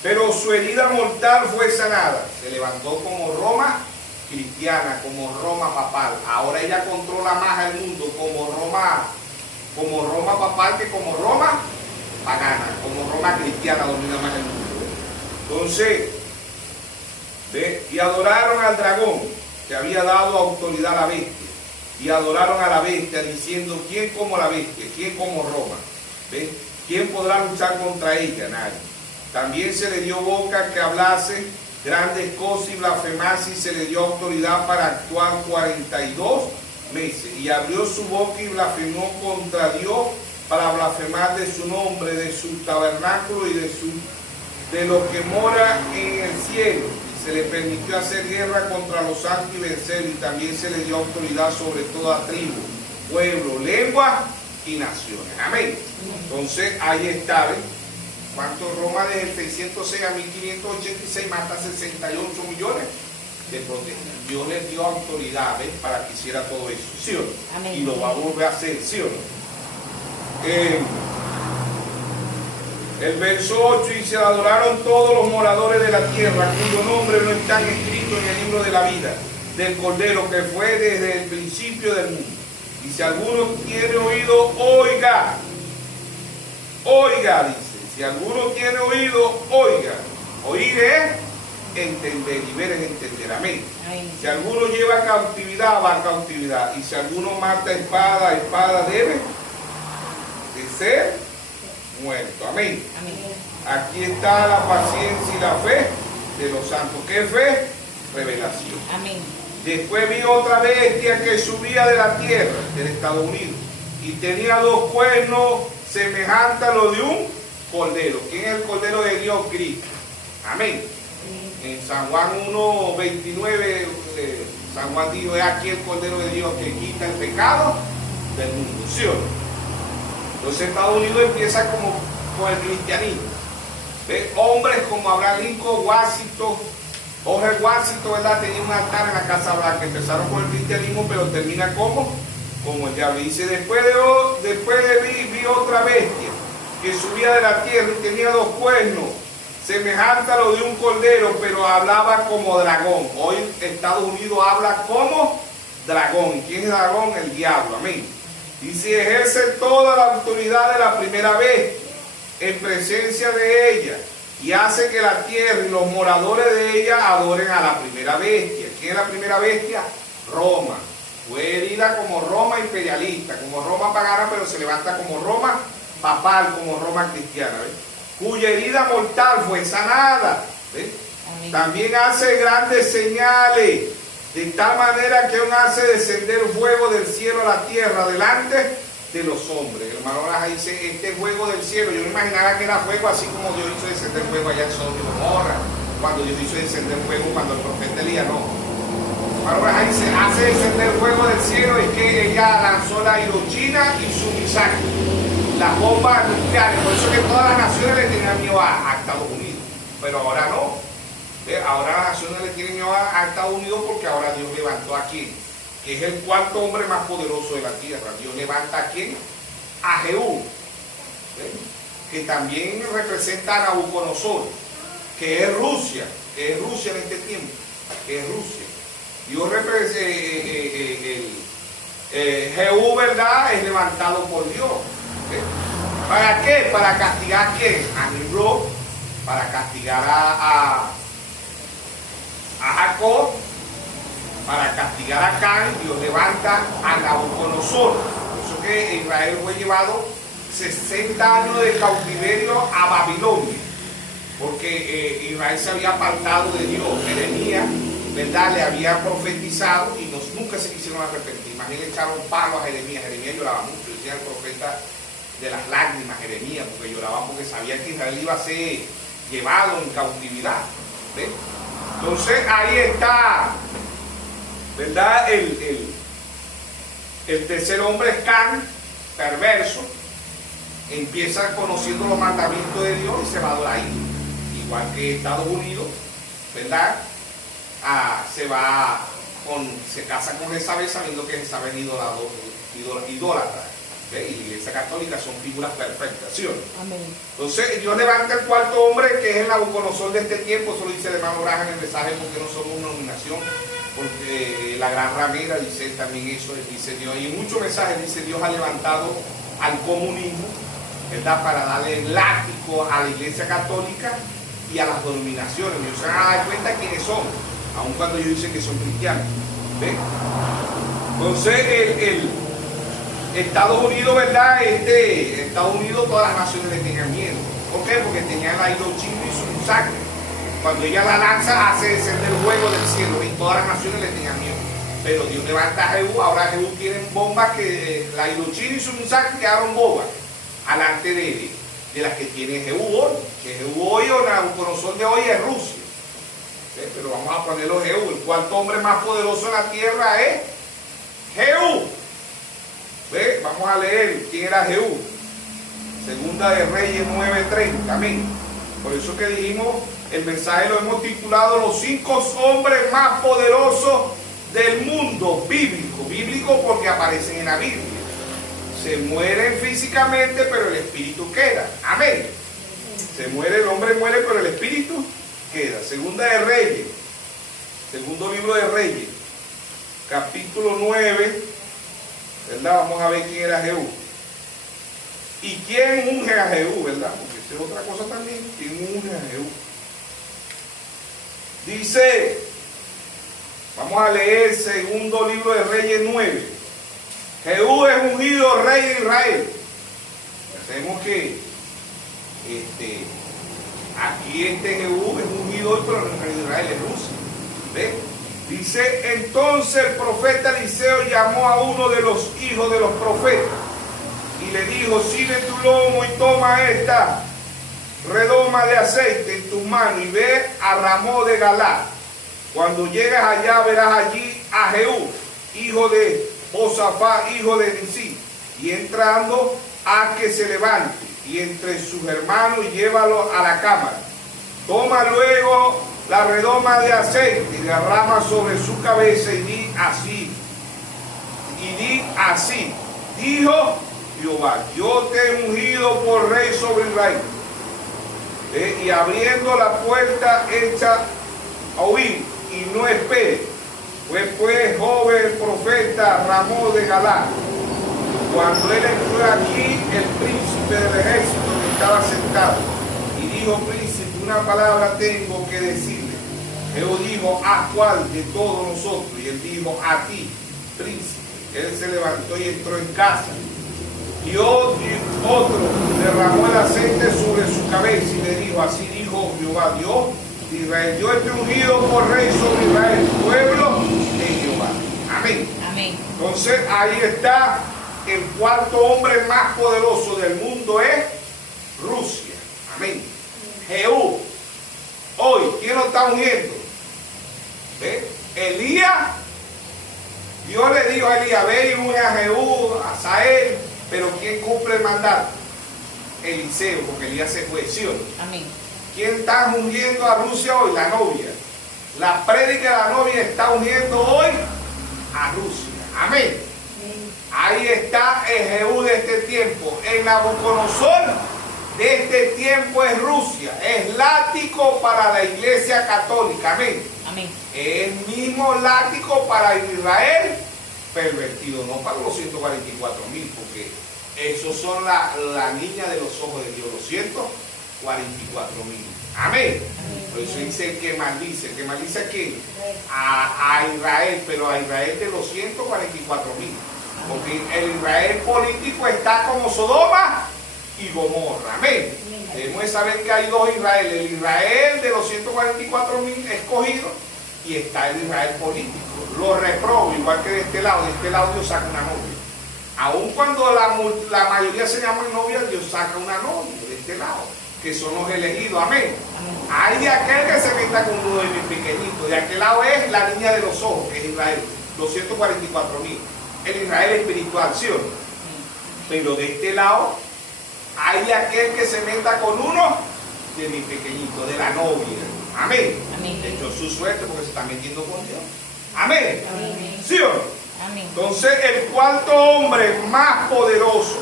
Pero su herida mortal fue sanada. Se levantó como Roma cristiana, como Roma papal. Ahora ella controla más el mundo como Roma papal que como Roma pagana, como Roma cristiana domina más el mundo, ¿ves? Entonces, ¿ves? Y adoraron al dragón que había dado autoridad a la bestia. Y adoraron a la bestia diciendo, ¿quién como la bestia? ¿Quién como Roma? ¿Ves? ¿Quién podrá luchar contra ella? Nadie. También se le dio boca que hablase grandes cosas y blasfemase, y se le dio autoridad para actuar 42 meses. Y abrió su boca y blasfemó contra Dios para blasfemar de su nombre, de su tabernáculo y de los que moran en el cielo. Se le permitió hacer guerra contra los santos y vencer, y también se le dio autoridad sobre toda tribu, pueblo, lengua y naciones. Amén. Entonces ahí está, ¿ves? ¿Cuánto? Roma desde el 606 a 1586 mata 68 millones de protestantes. Dios les dio autoridad, ¿ves? Para que hiciera todo eso, ¿sí o no? Amén. Y lo va a volver a hacer, ¿sí o no? El verso 8 dice, adoraron todos los moradores de la tierra, cuyo nombre no están escritos en el libro de la vida, del Cordero, que fue desde el principio del mundo. Y si alguno tiene oído, oiga. Oiga, dice. Si alguno tiene oído, oiga. Oír es entender, y ver es entender. Amén. Si alguno lleva cautividad, va a cautividad. Y si alguno mata espada, espada debe de ser muerto. Amén. Amén. Aquí está la paciencia y la fe de los santos. ¿Qué fe? Revelación. Amén. Después vi otra bestia que subía de la tierra, del Estados Unidos, y tenía 2 cuernos semejantes a los de un cordero. ¿Quién es el cordero de Dios? Cristo. Amén. En San Juan 1:29, San Juan dijo, es aquí el cordero de Dios que quita el pecado del mundo. ¿Sí o no? Entonces Estados Unidos empieza como con el cristianismo. ¿Ves? Hombres como Abraham Lincoln, Washington, Jorge Washington, ¿verdad? Tenía un altar en la Casa Blanca. Empezaron con el cristianismo, pero termina como el diablo. Dice, después vi otra bestia que subía de la tierra y tenía 2 cuernos, semejante a lo de un cordero, pero hablaba como dragón. Hoy Estados Unidos habla como dragón. ¿Quién es dragón? El diablo. Amén. Dice, ejerce toda la autoridad de la primera bestia en presencia de ella, y hace que la tierra y los moradores de ella adoren a la primera bestia. ¿Quién es la primera bestia? Roma. Fue herida como Roma imperialista, como Roma pagana, pero se levanta como Roma papal, como Roma cristiana, ¿ves? Cuya herida mortal fue sanada, ¿ves? También hace grandes señales, de tal manera que aún hace descender fuego del cielo a la tierra delante de los hombres. El hermano Raja dice, este fuego del cielo, yo me imaginaba que era fuego así como Dios hizo descender fuego allá en Sodoma y Gomorra, cuando Dios hizo descender fuego cuando el profeta Elías, no. El hermano Raja dice, hace descender fuego del cielo, es que ella lanzó la Hiroshima y su Misaki, las bombas nucleares. Por eso que todas las naciones le tenían miedo a Estados Unidos, pero ahora no. Ahora las naciones le tienen miedo a Estados Unidos, porque ahora Dios levantó a quién, que es el 4.º hombre más poderoso de la tierra. Dios levanta a quién, a Jehú, que también representa a Nabucodonosor, que es Rusia en este tiempo, que es Rusia. Dios representa, Jehú, ¿verdad?, es levantado por Dios. ¿Para qué? Para castigar a quién, a Nimrod, para castigar a Jacob, para castigar a Can. Dios levanta a Nabucodonosor. Por eso que Israel fue llevado 60 años de cautiverio a Babilonia, porque Israel se había apartado de Dios. Jeremías, ¿verdad?, le había profetizado y nunca se quisieron arrepentir. Más bien le echaron palo a Jeremías. Jeremías lloraba mucho, decía el profeta de las lágrimas, Jeremías, porque lloraba porque sabía que Israel iba a ser llevado en cautividad. ¿Ves? Entonces ahí está, ¿verdad? El tercer hombre es Can, perverso, empieza conociendo los mandamientos de Dios y se va a ahí, igual que Estados Unidos, ¿verdad? Se casa con Jezabel sabiendo que Jezabel es idólatra. ¿Ves? Y la Iglesia Católica son figuras perfectas, ¿sí o no? Amén. Entonces Dios levanta el cuarto hombre, que es el Nabucodonosor de este tiempo. Eso lo dice el hermano Braja en el mensaje, porque no somos una dominación, porque la gran ramera dice también eso, dice Dios, y en muchos mensajes dice Dios ha levantado al comunismo, ¿verdad? Para darle látigo a la Iglesia Católica y a las denominaciones. Ellos se van a dar cuenta quiénes son, aun cuando ellos dicen que son cristianos. ¿Ven? Entonces Estados Unidos, ¿verdad? Estados Unidos, todas las naciones le tenían miedo. ¿Por qué? Porque tenían a Hiroshima y su sangre. Cuando ella la lanza, hace descender el fuego del cielo y todas las naciones le tenían miedo. Pero Dios levanta a Jehú. Ahora Jehú tiene bombas que la Hiroshima y su sangre quedaron bobas alante de las que tiene Jehú hoy. Que Jehú hoy o Nabucodonosor de hoy es Rusia. ¿Sí? Pero vamos a ponerlo Jehú. El cuarto hombre más poderoso en la tierra es Jehú. ¿Ve? Vamos a leer quién era Jehú. Segunda de Reyes 9:30. Amén. Por eso que dijimos, el mensaje lo hemos titulado Los 5 hombres más poderosos del mundo bíblico. Bíblico porque aparecen en la Biblia. Se mueren físicamente, pero el espíritu queda. Amén. Se muere, el hombre muere, pero el espíritu queda. Segunda de Reyes. Segundo libro de Reyes. Capítulo 9. ¿Verdad? Vamos a ver quién era Jehú. ¿Y quién unge a Jehú, verdad? Porque esa es otra cosa también. ¿Quién unge a Jehú? Dice, vamos a leer segundo libro de Reyes 9. Jehú es ungido rey de Israel. Sabemos que aquí Jehú es ungido hoy, pero el rey de Israel es Rusia. ¿Ves? Dice, entonces el profeta Eliseo llamó a uno de los hijos de los profetas y le dijo, ciñe tu lomo y toma esta redoma de aceite en tu mano y ve a Ramón de Galad. Cuando llegas allá verás allí a Jehú, hijo de Josafat, hijo de Nisí, y entrando a que se levante y entre sus hermanos y llévalo a la cámara. Toma luego la redoma de aceite y derrama sobre su cabeza y di así, dijo Jehová, yo te he ungido por rey sobre Israel. Y abriendo la puerta echa a huir y no espere. Fue pues joven el profeta Ramón de Galad. Cuando él entró aquí, el príncipe del ejército que estaba sentado y dijo, príncipe, una palabra tengo que decirle. Jehú dijo, ¿a cuál de todos nosotros? Y él dijo, a ti, príncipe. Él se levantó y entró en casa. Y otro derramó el aceite sobre su cabeza y le dijo, así dijo Jehová, Dios de Israel, yo he ungido por rey sobre Israel, pueblo de Jehová. Amén. Amén. Entonces ahí está, el cuarto hombre más poderoso del mundo es Rusia. Amén. Jehú. Hoy, ¿quién lo está ungiendo? ¿Ve? Elías. Dios le dijo a Elías, ve y unge a Jehú, a Sael, pero ¿quién cumple el mandato? Eliseo, porque Elías se fue, ¿sí o no? Amén. ¿Quién está ungiendo a Rusia hoy? La novia. La prédica de la novia está ungiendo hoy a Rusia. Amén. Ahí está el Jehú de este tiempo. El Nabucodonosor de este tiempo es Rusia. Es látigo para la Iglesia Católica. Amén. Amén. Es mismo látigo para Israel pervertido, no para los 144.000, porque esos son la niña de los ojos de Dios, los 144.000. Amén. Por eso dice que maldice a quién? A Israel, pero a Israel de los 144.000. Porque el Israel político está como Sodoma y Gomorra. Amén. Debemos saber que hay dos Israel. El Israel de los 144.000 escogidos y está el Israel político. Lo reprobo, igual que de este lado. De este lado Dios saca una novia. Aun cuando la mayoría se llama novia, Dios saca una novia de este lado. que son los elegidos. Amén. Hay de aquel que se meta con uno de mis pequeñitos. De aquel lado es la niña de los ojos, que es Israel. 244.000. El Israel espiritual, ¿sí o no? Pero de este lado hay de aquel que se meta con uno de mis pequeñitos, de la novia. Amén. Amén. De hecho, su suerte porque se está metiendo con Dios. Amén. Amén. ¿Sí o no? Amén. Entonces, el cuarto hombre más poderoso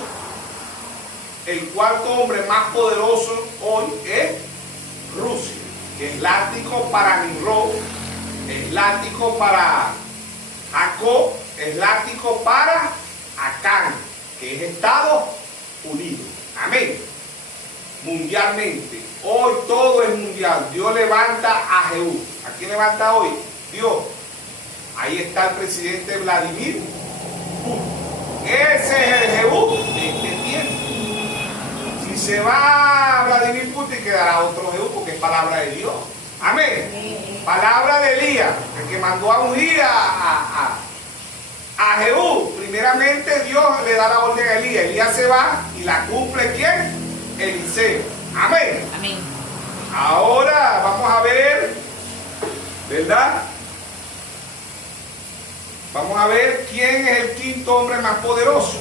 hoy es Rusia, que es látigo para Nimrod, es látigo para Jacob, es látigo para Acán, que es Estados Unidos. Amén. Mundialmente, hoy todo es mundial. Dios levanta a Jehú. ¿A quién levanta hoy? Dios. Ahí está el presidente Vladimir Putin. Ese es el Jehú de este tiempo. Si se va Vladimir Putin, quedará otro Jehú, porque es palabra de Dios. Amén. Palabra de Elías, el que mandó a ungir a Jehú. Primeramente Dios le da la orden a Elías. Elías se va y la cumple ¿quién? Eliseo. Amén. Amén. Ahora vamos a ver, ¿verdad? Vamos a ver quién es el quinto hombre más poderoso.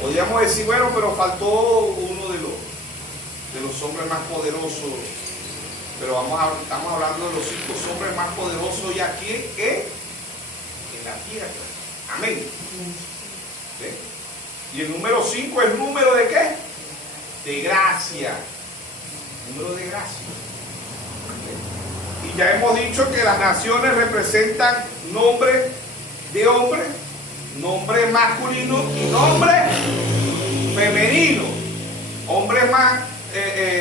Podríamos decir, bueno, pero faltó uno de los hombres más poderosos. Pero estamos hablando de los 5 hombres más poderosos y aquí en la tierra. Amén. ¿Sí? Y el número 5 es número de qué? De gracia. Número de gracia. Y ya hemos dicho que las naciones representan nombre de hombre, nombre masculino y nombre femenino. Hombres más,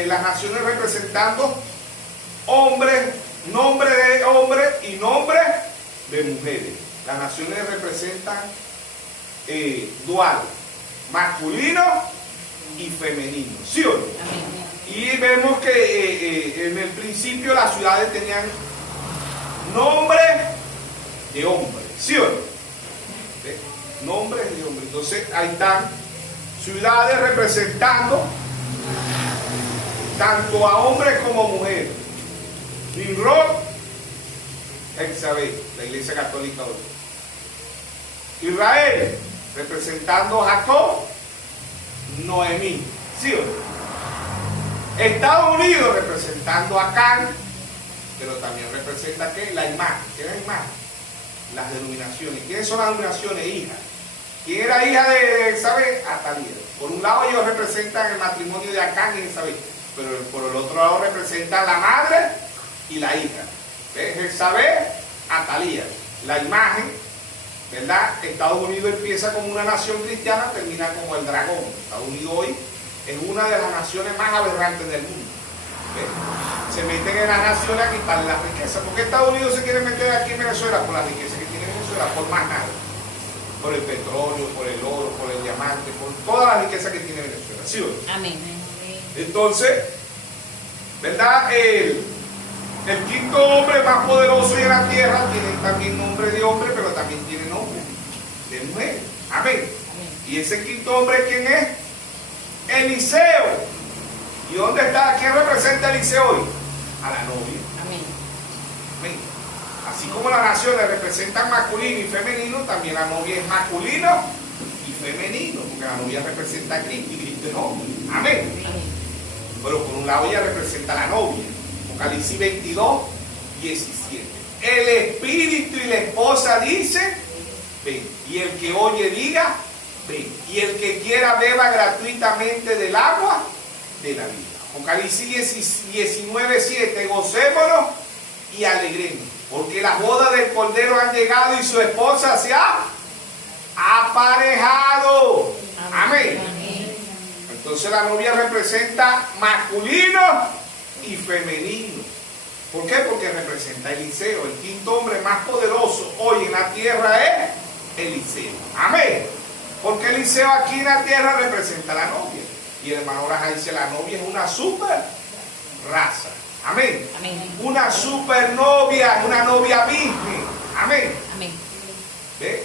las naciones representando hombres, nombre de hombre y nombre de mujeres. Las naciones representan dual, masculino y femenino, ¿sí o no? Amén. Y vemos que en el principio las ciudades tenían nombre de hombre, ¿sí o no? ¿Sí? Nombres de hombre. Entonces ahí están ciudades representando tanto a hombres como mujeres. Nimrod, Elizabeth, la iglesia católica hoy. Israel, representando a Jacob, Noemí, ¿sí o no? Estados Unidos representando a Can, pero también representa ¿qué? La imagen. ¿Qué es la imagen? Las denominaciones. ¿Quiénes son las denominaciones? Hijas. ¿Quién era hija de Elizabeth? Atalía. Por un lado ellos representan el matrimonio de Acán y Elizabeth, pero por el otro lado representan la madre y la hija. Elizabeth, Atalía. La imagen, ¿verdad? Estados Unidos empieza como una nación cristiana, termina como el dragón. Estados Unidos hoy es una de las naciones más aberrantes del mundo. ¿Ves? Se meten en las naciones a quitarle las riquezas. ¿Por qué Estados Unidos se quiere meter aquí en Venezuela? Por la riqueza que tiene Venezuela, por más nada. Por el petróleo, por el oro, por el diamante, por toda la riqueza que tiene Venezuela. ¿Sí o no? Amén. Entonces, ¿verdad? El quinto hombre más poderoso en la tierra tiene también nombre de hombre, pero también tiene nombre de mujer. Amén. Amén. ¿Y ese quinto hombre quién es? Eliseo. ¿Y dónde está? ¿Quién representa a Eliseo hoy? A la novia. Amén. Amén. Así como las naciones representan masculino y femenino, también la novia es masculino y femenino, porque la novia representa a Cristo y Cristo es hombre. Amén. Amén. Pero por un lado ella representa a la novia. Apocalipsis 22, 17. El espíritu y la esposa dicen, ven. Y el que oye diga, ven. Y el que quiera beba gratuitamente del agua de la vida. Apocalipsis 19, 7. Gocémonos y alegremos, porque las bodas del Cordero han llegado y su esposa se ha aparejado. Amén. Amén. Entonces la novia representa masculino y femenino. ¿Por qué? Porque representa a Eliseo. El quinto hombre más poderoso hoy en la tierra es Eliseo. Amén. Porque Eliseo aquí en la tierra representa a la novia. Y el hermano Braja dice, la novia es una super raza. Amén. Amén. Una super novia, una novia virgen. Amén. Amén. ¿Ve?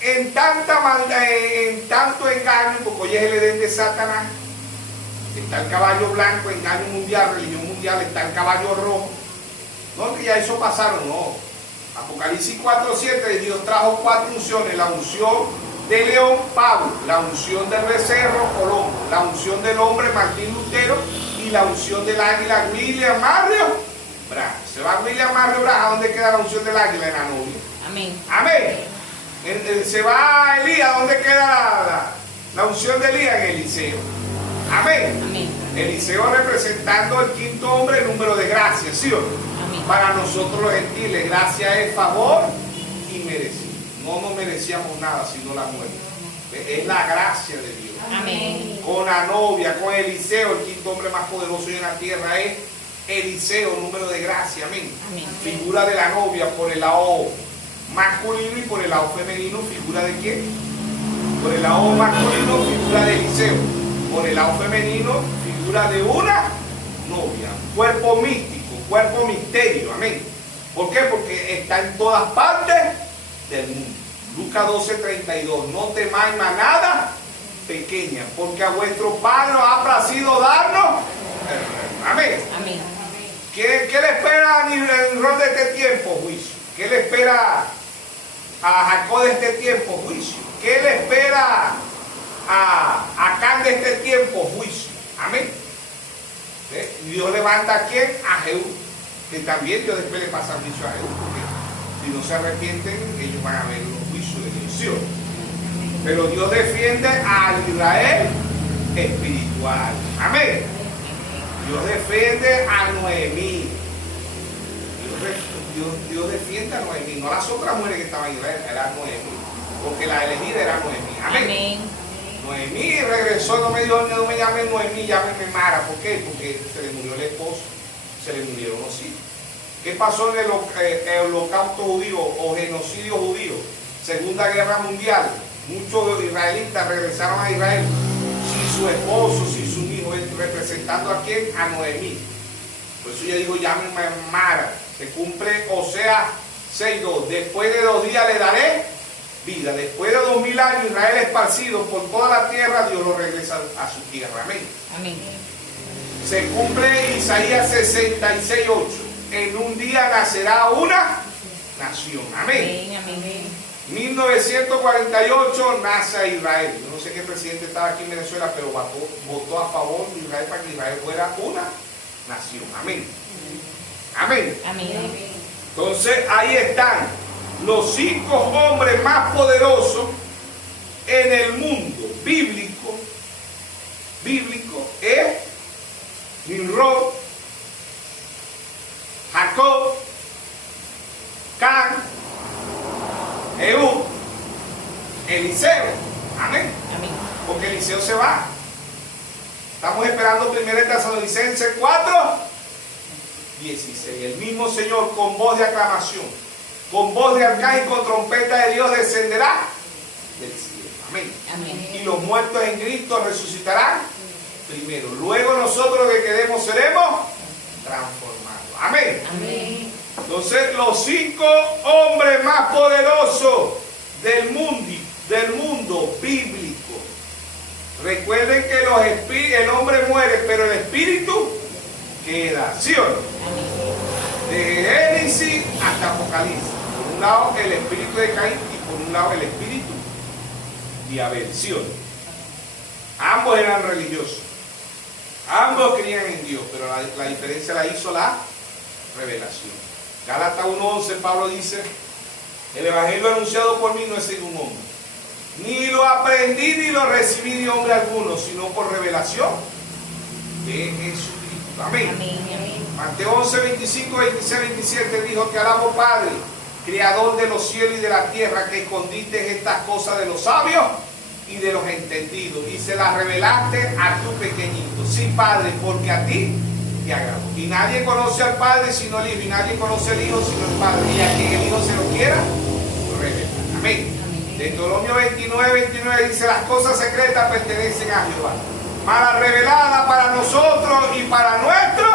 En tanta maldad, en tanto engaño, porque hoy es el Edén de Satanás, está el caballo blanco, engaño mundial, religión mundial, está el caballo rojo. No, que ya eso pasaron, no. Apocalipsis 4:7, Dios trajo 4 unciones: la unción de león, Pablo; la unción del becerro, Colombo; la unción del hombre, Martín Lutero; y la unción del águila, William Marrio Branham. Se va William Marrio Branham. ¿A dónde queda la unción del águila? En la novia. Amén. Amén. Se va Elías. ¿Dónde queda la unción de Elías? En Eliseo. Amén. Amén. Eliseo representando el 5.º hombre, el número de gracia, ¿sí o no? Amén. Para nosotros los gentiles, gracia es favor y merecido. No nos merecíamos nada sino la muerte. Es la gracia de Dios. Amén. Con la novia, con Eliseo, el 5.º hombre más poderoso en la tierra es Eliseo, número de gracia. Amén. Amén. Figura de la novia por el lado masculino y por el lado femenino, ¿figura de quién? Por el lado masculino, figura de Eliseo. Por el lado femenino, figura de una novia. Cuerpo místico, cuerpo misterio. Amén. ¿Por qué? Porque está en todas partes del mundo. Lucas 12:32. No temáis manada pequeña, porque a vuestro Padre os ha placido darnos el reino. Amén. Amén. ¿Qué le espera a Nimrod de este tiempo? Juicio. ¿Qué le espera a Jacob de este tiempo? Juicio. ¿Qué le espera a Acán de este tiempo? Juicio. Amén. Dios levanta a quién? A Jehú. Que también Dios después le pasa el juicio a Jehú. Porque si no se arrepienten, ellos van a ver los juicios de Dios. Pero Dios defiende al Israel espiritual. Amén. Dios defiende a Noemí. Dios defiende a Noemí. No las otras mujeres que estaban en Israel, era Noemí. Porque la elegida era Noemí. Amén. Amén. Noemí regresó, no me dijo, no me llamen Noemí, llámenme Mara. ¿Por qué? Porque se le murió el esposo, se le murieron los hijos. ¿Qué pasó en el holocausto judío o genocidio judío? Segunda Guerra Mundial. Muchos israelitas regresaron a Israel sin su esposo, sin su hijo, representando a quién? A Noemí. Por eso ella dijo, llámenme Mara. Se cumple Oseas 6:2. Después de 2 días le daré vida. Después de 2000 años, Israel esparcido por toda la tierra, Dios lo regresa a su tierra. Amén. Amén. Se cumple Isaías 66:8. En un día nacerá una nación. Amén. Amén. 1948 nace Israel. Yo no sé qué presidente estaba aquí en Venezuela, pero votó a favor de Israel para que Israel fuera una nación. Amén. Amén. Amén. Entonces ahí están los 5 hombres más poderosos en el mundo bíblico. Es Nimrod, Jacob, Can, Jehú, Eliseo. Amén. Amén. Porque Eliseo se va. Estamos esperando 1 Tesalonicenses 4:16. El mismo Señor con voz de aclamación, con voz de arcángel y con trompeta de Dios descenderá del cielo. Amén. Amén. Y los muertos en Cristo resucitarán primero. Luego nosotros que quedemos seremos transformados. Amén. Amén. Entonces los 5 hombres más poderosos del mundo bíblico. Recuerden que el hombre muere, pero el espíritu queda. ¿Sí o no? De Génesis hasta Apocalipsis. Por un lado el espíritu de Caín y por un lado el espíritu de Abel. ¿Sí o no? Ambos eran religiosos. Ambos creían en Dios, pero la diferencia la hizo la revelación. Gálatas 1:11, Pablo dice, el evangelio anunciado por mí no es según hombre, ni lo aprendí ni lo recibí de hombre alguno, sino por revelación de Jesucristo. Amén. Amén. Mateo 11, 25, 26, 27 dijo, te alabo Padre, Creador de los cielos y de la tierra, que escondiste estas cosas de los sabios y de los entendidos, y se las revelaste a tu pequeñito. Sí, Padre, porque a ti te agradó. Y nadie conoce al Padre sino el Hijo, y nadie conoce al Hijo sino el Padre, y a quien el Hijo se lo quiera revelar. Amén. Deuteronomio 29 dice, las cosas secretas pertenecen a Jehová, mas las reveladas para nosotros y para nuestros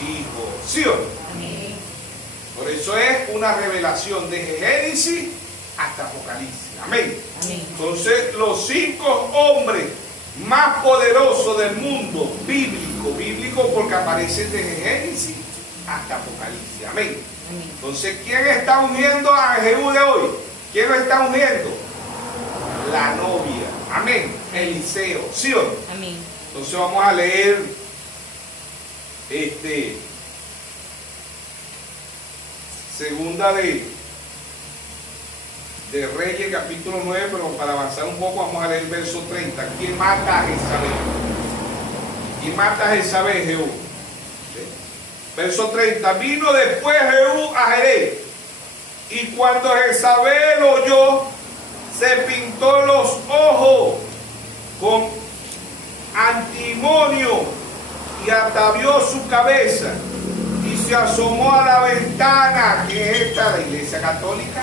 hijos. ¿Sí o no? Amén. Por eso es una revelación desde Génesis hasta Apocalipsis. Amén. Amén. Entonces los 5 hombres más poderoso del mundo, bíblico porque aparece desde Génesis hasta Apocalipsis. Amén. Entonces, ¿quién está ungiendo a Jehú de hoy? ¿Quién lo está ungiendo? La novia. Amén. Eliseo. ¿Sí o no? Amén. Entonces vamos a leer segunda de Reyes, capítulo 9, pero para avanzar un poco vamos a leer el verso 30. ¿Quién mata a Jezabel? ¿Quién mata a Jezabel? Jehú. Verso 30. Vino después Jehú a Jerez, y cuando Jezabel oyó, se pintó los ojos con antimonio y atavió su cabeza y se asomó a la ventana. ¿Quién es esta? ¿La Iglesia Católica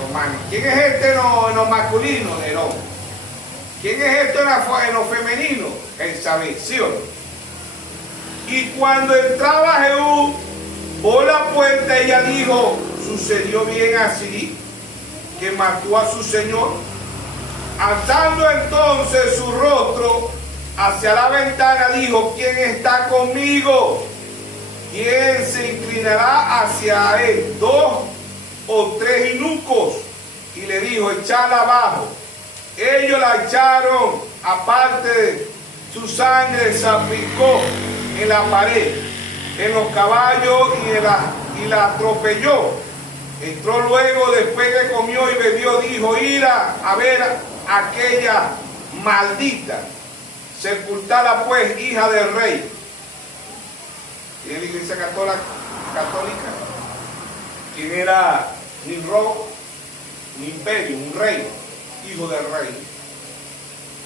Romana? ¿Quién es este en lo masculino? Nerón. ¿Quién es esto en lo femenino? Jezabel. ¿Sí o no? Y cuando entraba Jehú por la puerta, ella dijo: ¿sucedió bien así, que mató a su señor? Alzando entonces su rostro hacia la ventana, dijo: ¿quién está conmigo? ¿Quién se inclinará hacia él? 2 o 3 eunucos. Y le dijo: echadla abajo. Ellos la echaron, aparte su sangre salpicó en la pared, en los caballos y la atropelló. Entró luego, después que comió y bebió, dijo: ir a ver a aquella maldita, sepultada pues, hija del rey. ¿Quién es la Iglesia Católica? ¿Quién era Nimrod? Un imperio, un rey, hijo del rey.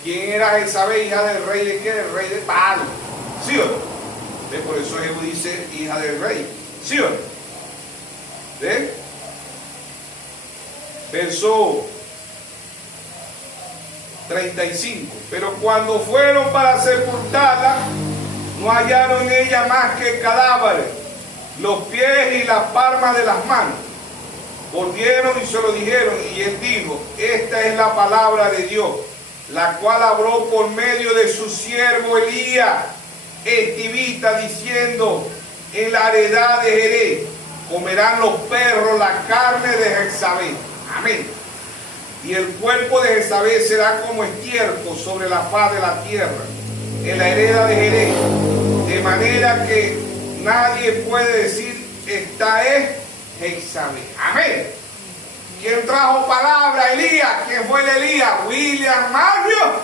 ¿Quién era Jezabel, hija del rey de qué? Del rey de Baal. ¿Sí o no? Por eso Jehú dice hija del rey. ¿Sí o no? ¿Ven? Verso 35. Pero cuando fueron para sepultarla, no hallaron en ella más que cadáveres, los pies y las palmas de las manos. Volvieron y se lo dijeron, y él dijo: esta es la palabra de Dios, la cual habló por medio de su siervo Elías, estivita, diciendo: en la heredad de Jerez comerán los perros la carne de Jezabel. Amén. Y el cuerpo de Jezabel será como estiércol sobre la faz de la tierra, en la heredad de Jerez, de manera que nadie puede decir: esta es Jezabel. Amén. ¿Quién trajo palabra? Elías. ¿Quién fue el Elías? William Mario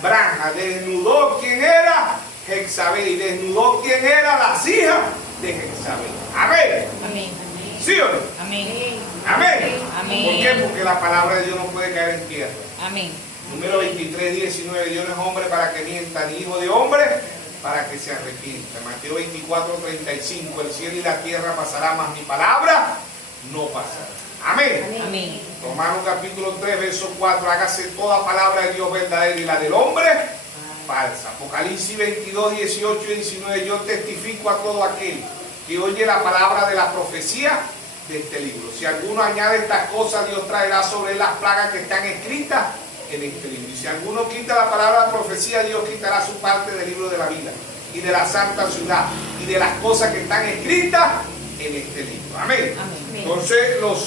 Branham. Desnudó quién era Jezabel, y desnudó quién era las hijas de Jezabel. Amén. Amén. ¿Sí o no? Amén. Amén. Amén. ¿Por qué? Porque la palabra de Dios no puede caer en tierra. Amén. Número 23, 19. Dios no es hombre para que mienta, ni hijo de hombre para que se arrepienta. Mateo 24, 35. El cielo y la tierra pasará, mas mi palabra no pasará. Amén. Amén. Romanos capítulo 3, verso 4. Hágase toda palabra de Dios verdadera y la del hombre falsa. Apocalipsis 22, 18 y 19. Yo testifico a todo aquel que oye la palabra de la profecía de este libro. Si alguno añade estas cosas, Dios traerá sobre él las plagas que están escritas en este libro. Y si alguno quita la palabra de la profecía, Dios quitará su parte del libro de la vida y de la santa ciudad y de las cosas que están escritas en este libro. Amén. Amén. Entonces los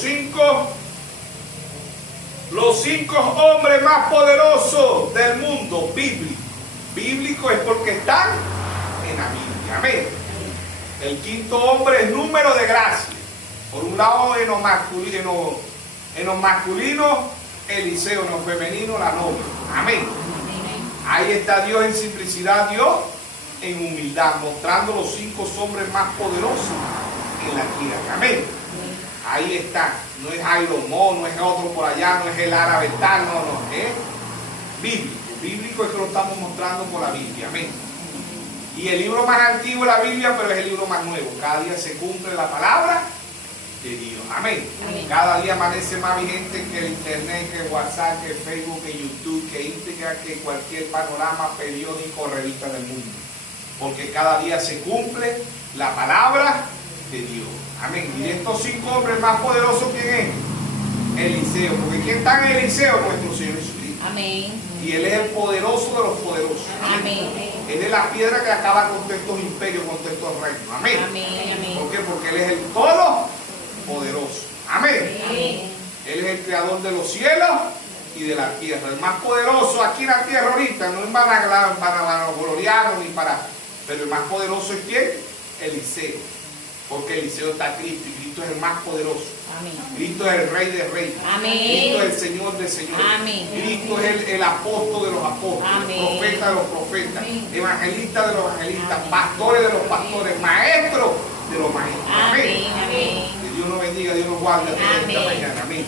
cinco hombres más poderosos del mundo, bíblico es porque están en la Biblia. Amén. El quinto hombre es número de gracia. Por un lado en lo masculino Eliseo, en lo femenino la novia. Amén. Ahí está Dios en simplicidad, Dios en humildad, mostrando los 5 hombres más poderosos en la tierra. Amén. Ahí está. No es Jairo Mo, no es otro por allá, no es el árabe tal, no, es bíblico. Bíblico es que lo estamos mostrando por la Biblia. Amén. Y el libro más antiguo es la Biblia, pero es el libro más nuevo. Cada día se cumple la palabra de Dios. Amén. Amén. Cada día amanece más vigente que el internet, que WhatsApp, que Facebook, que YouTube, que Instagram, que cualquier panorama, periódico, revista del mundo. Porque cada día se cumple la palabra de Dios. Amén. Y de estos 5 hombres más poderosos, ¿quién es? Eliseo. Porque ¿quién está en Eliseo? Nuestro Señor Jesucristo. Amén. Y Y Él es el poderoso de los poderosos. Amén. Él es la piedra que acaba con todos estos imperios, con todos estos reinos. Amén. Amén. ¿Por qué? Porque Él es el todopoderoso. Amén. Amén. Él es el creador de los cielos y de la tierra. El más poderoso aquí en la tierra ahorita, no es para gloriarnos ni para... Pero el más poderoso es ¿quién? Eliseo. Porque Eliseo está Cristo y Cristo es el más poderoso. Amén. Cristo es el Rey de Reyes. Amén. Cristo es el Señor de Señores. Amén. Cristo es el apóstol de los apóstoles, Amén. profeta de los profetas, Amén. evangelista de los evangelistas, Amén. pastores de los pastores, maestros de los maestros. Amén. Amén. Que Dios nos bendiga, Dios nos guarde a todos esta Amén. mañana. Amén.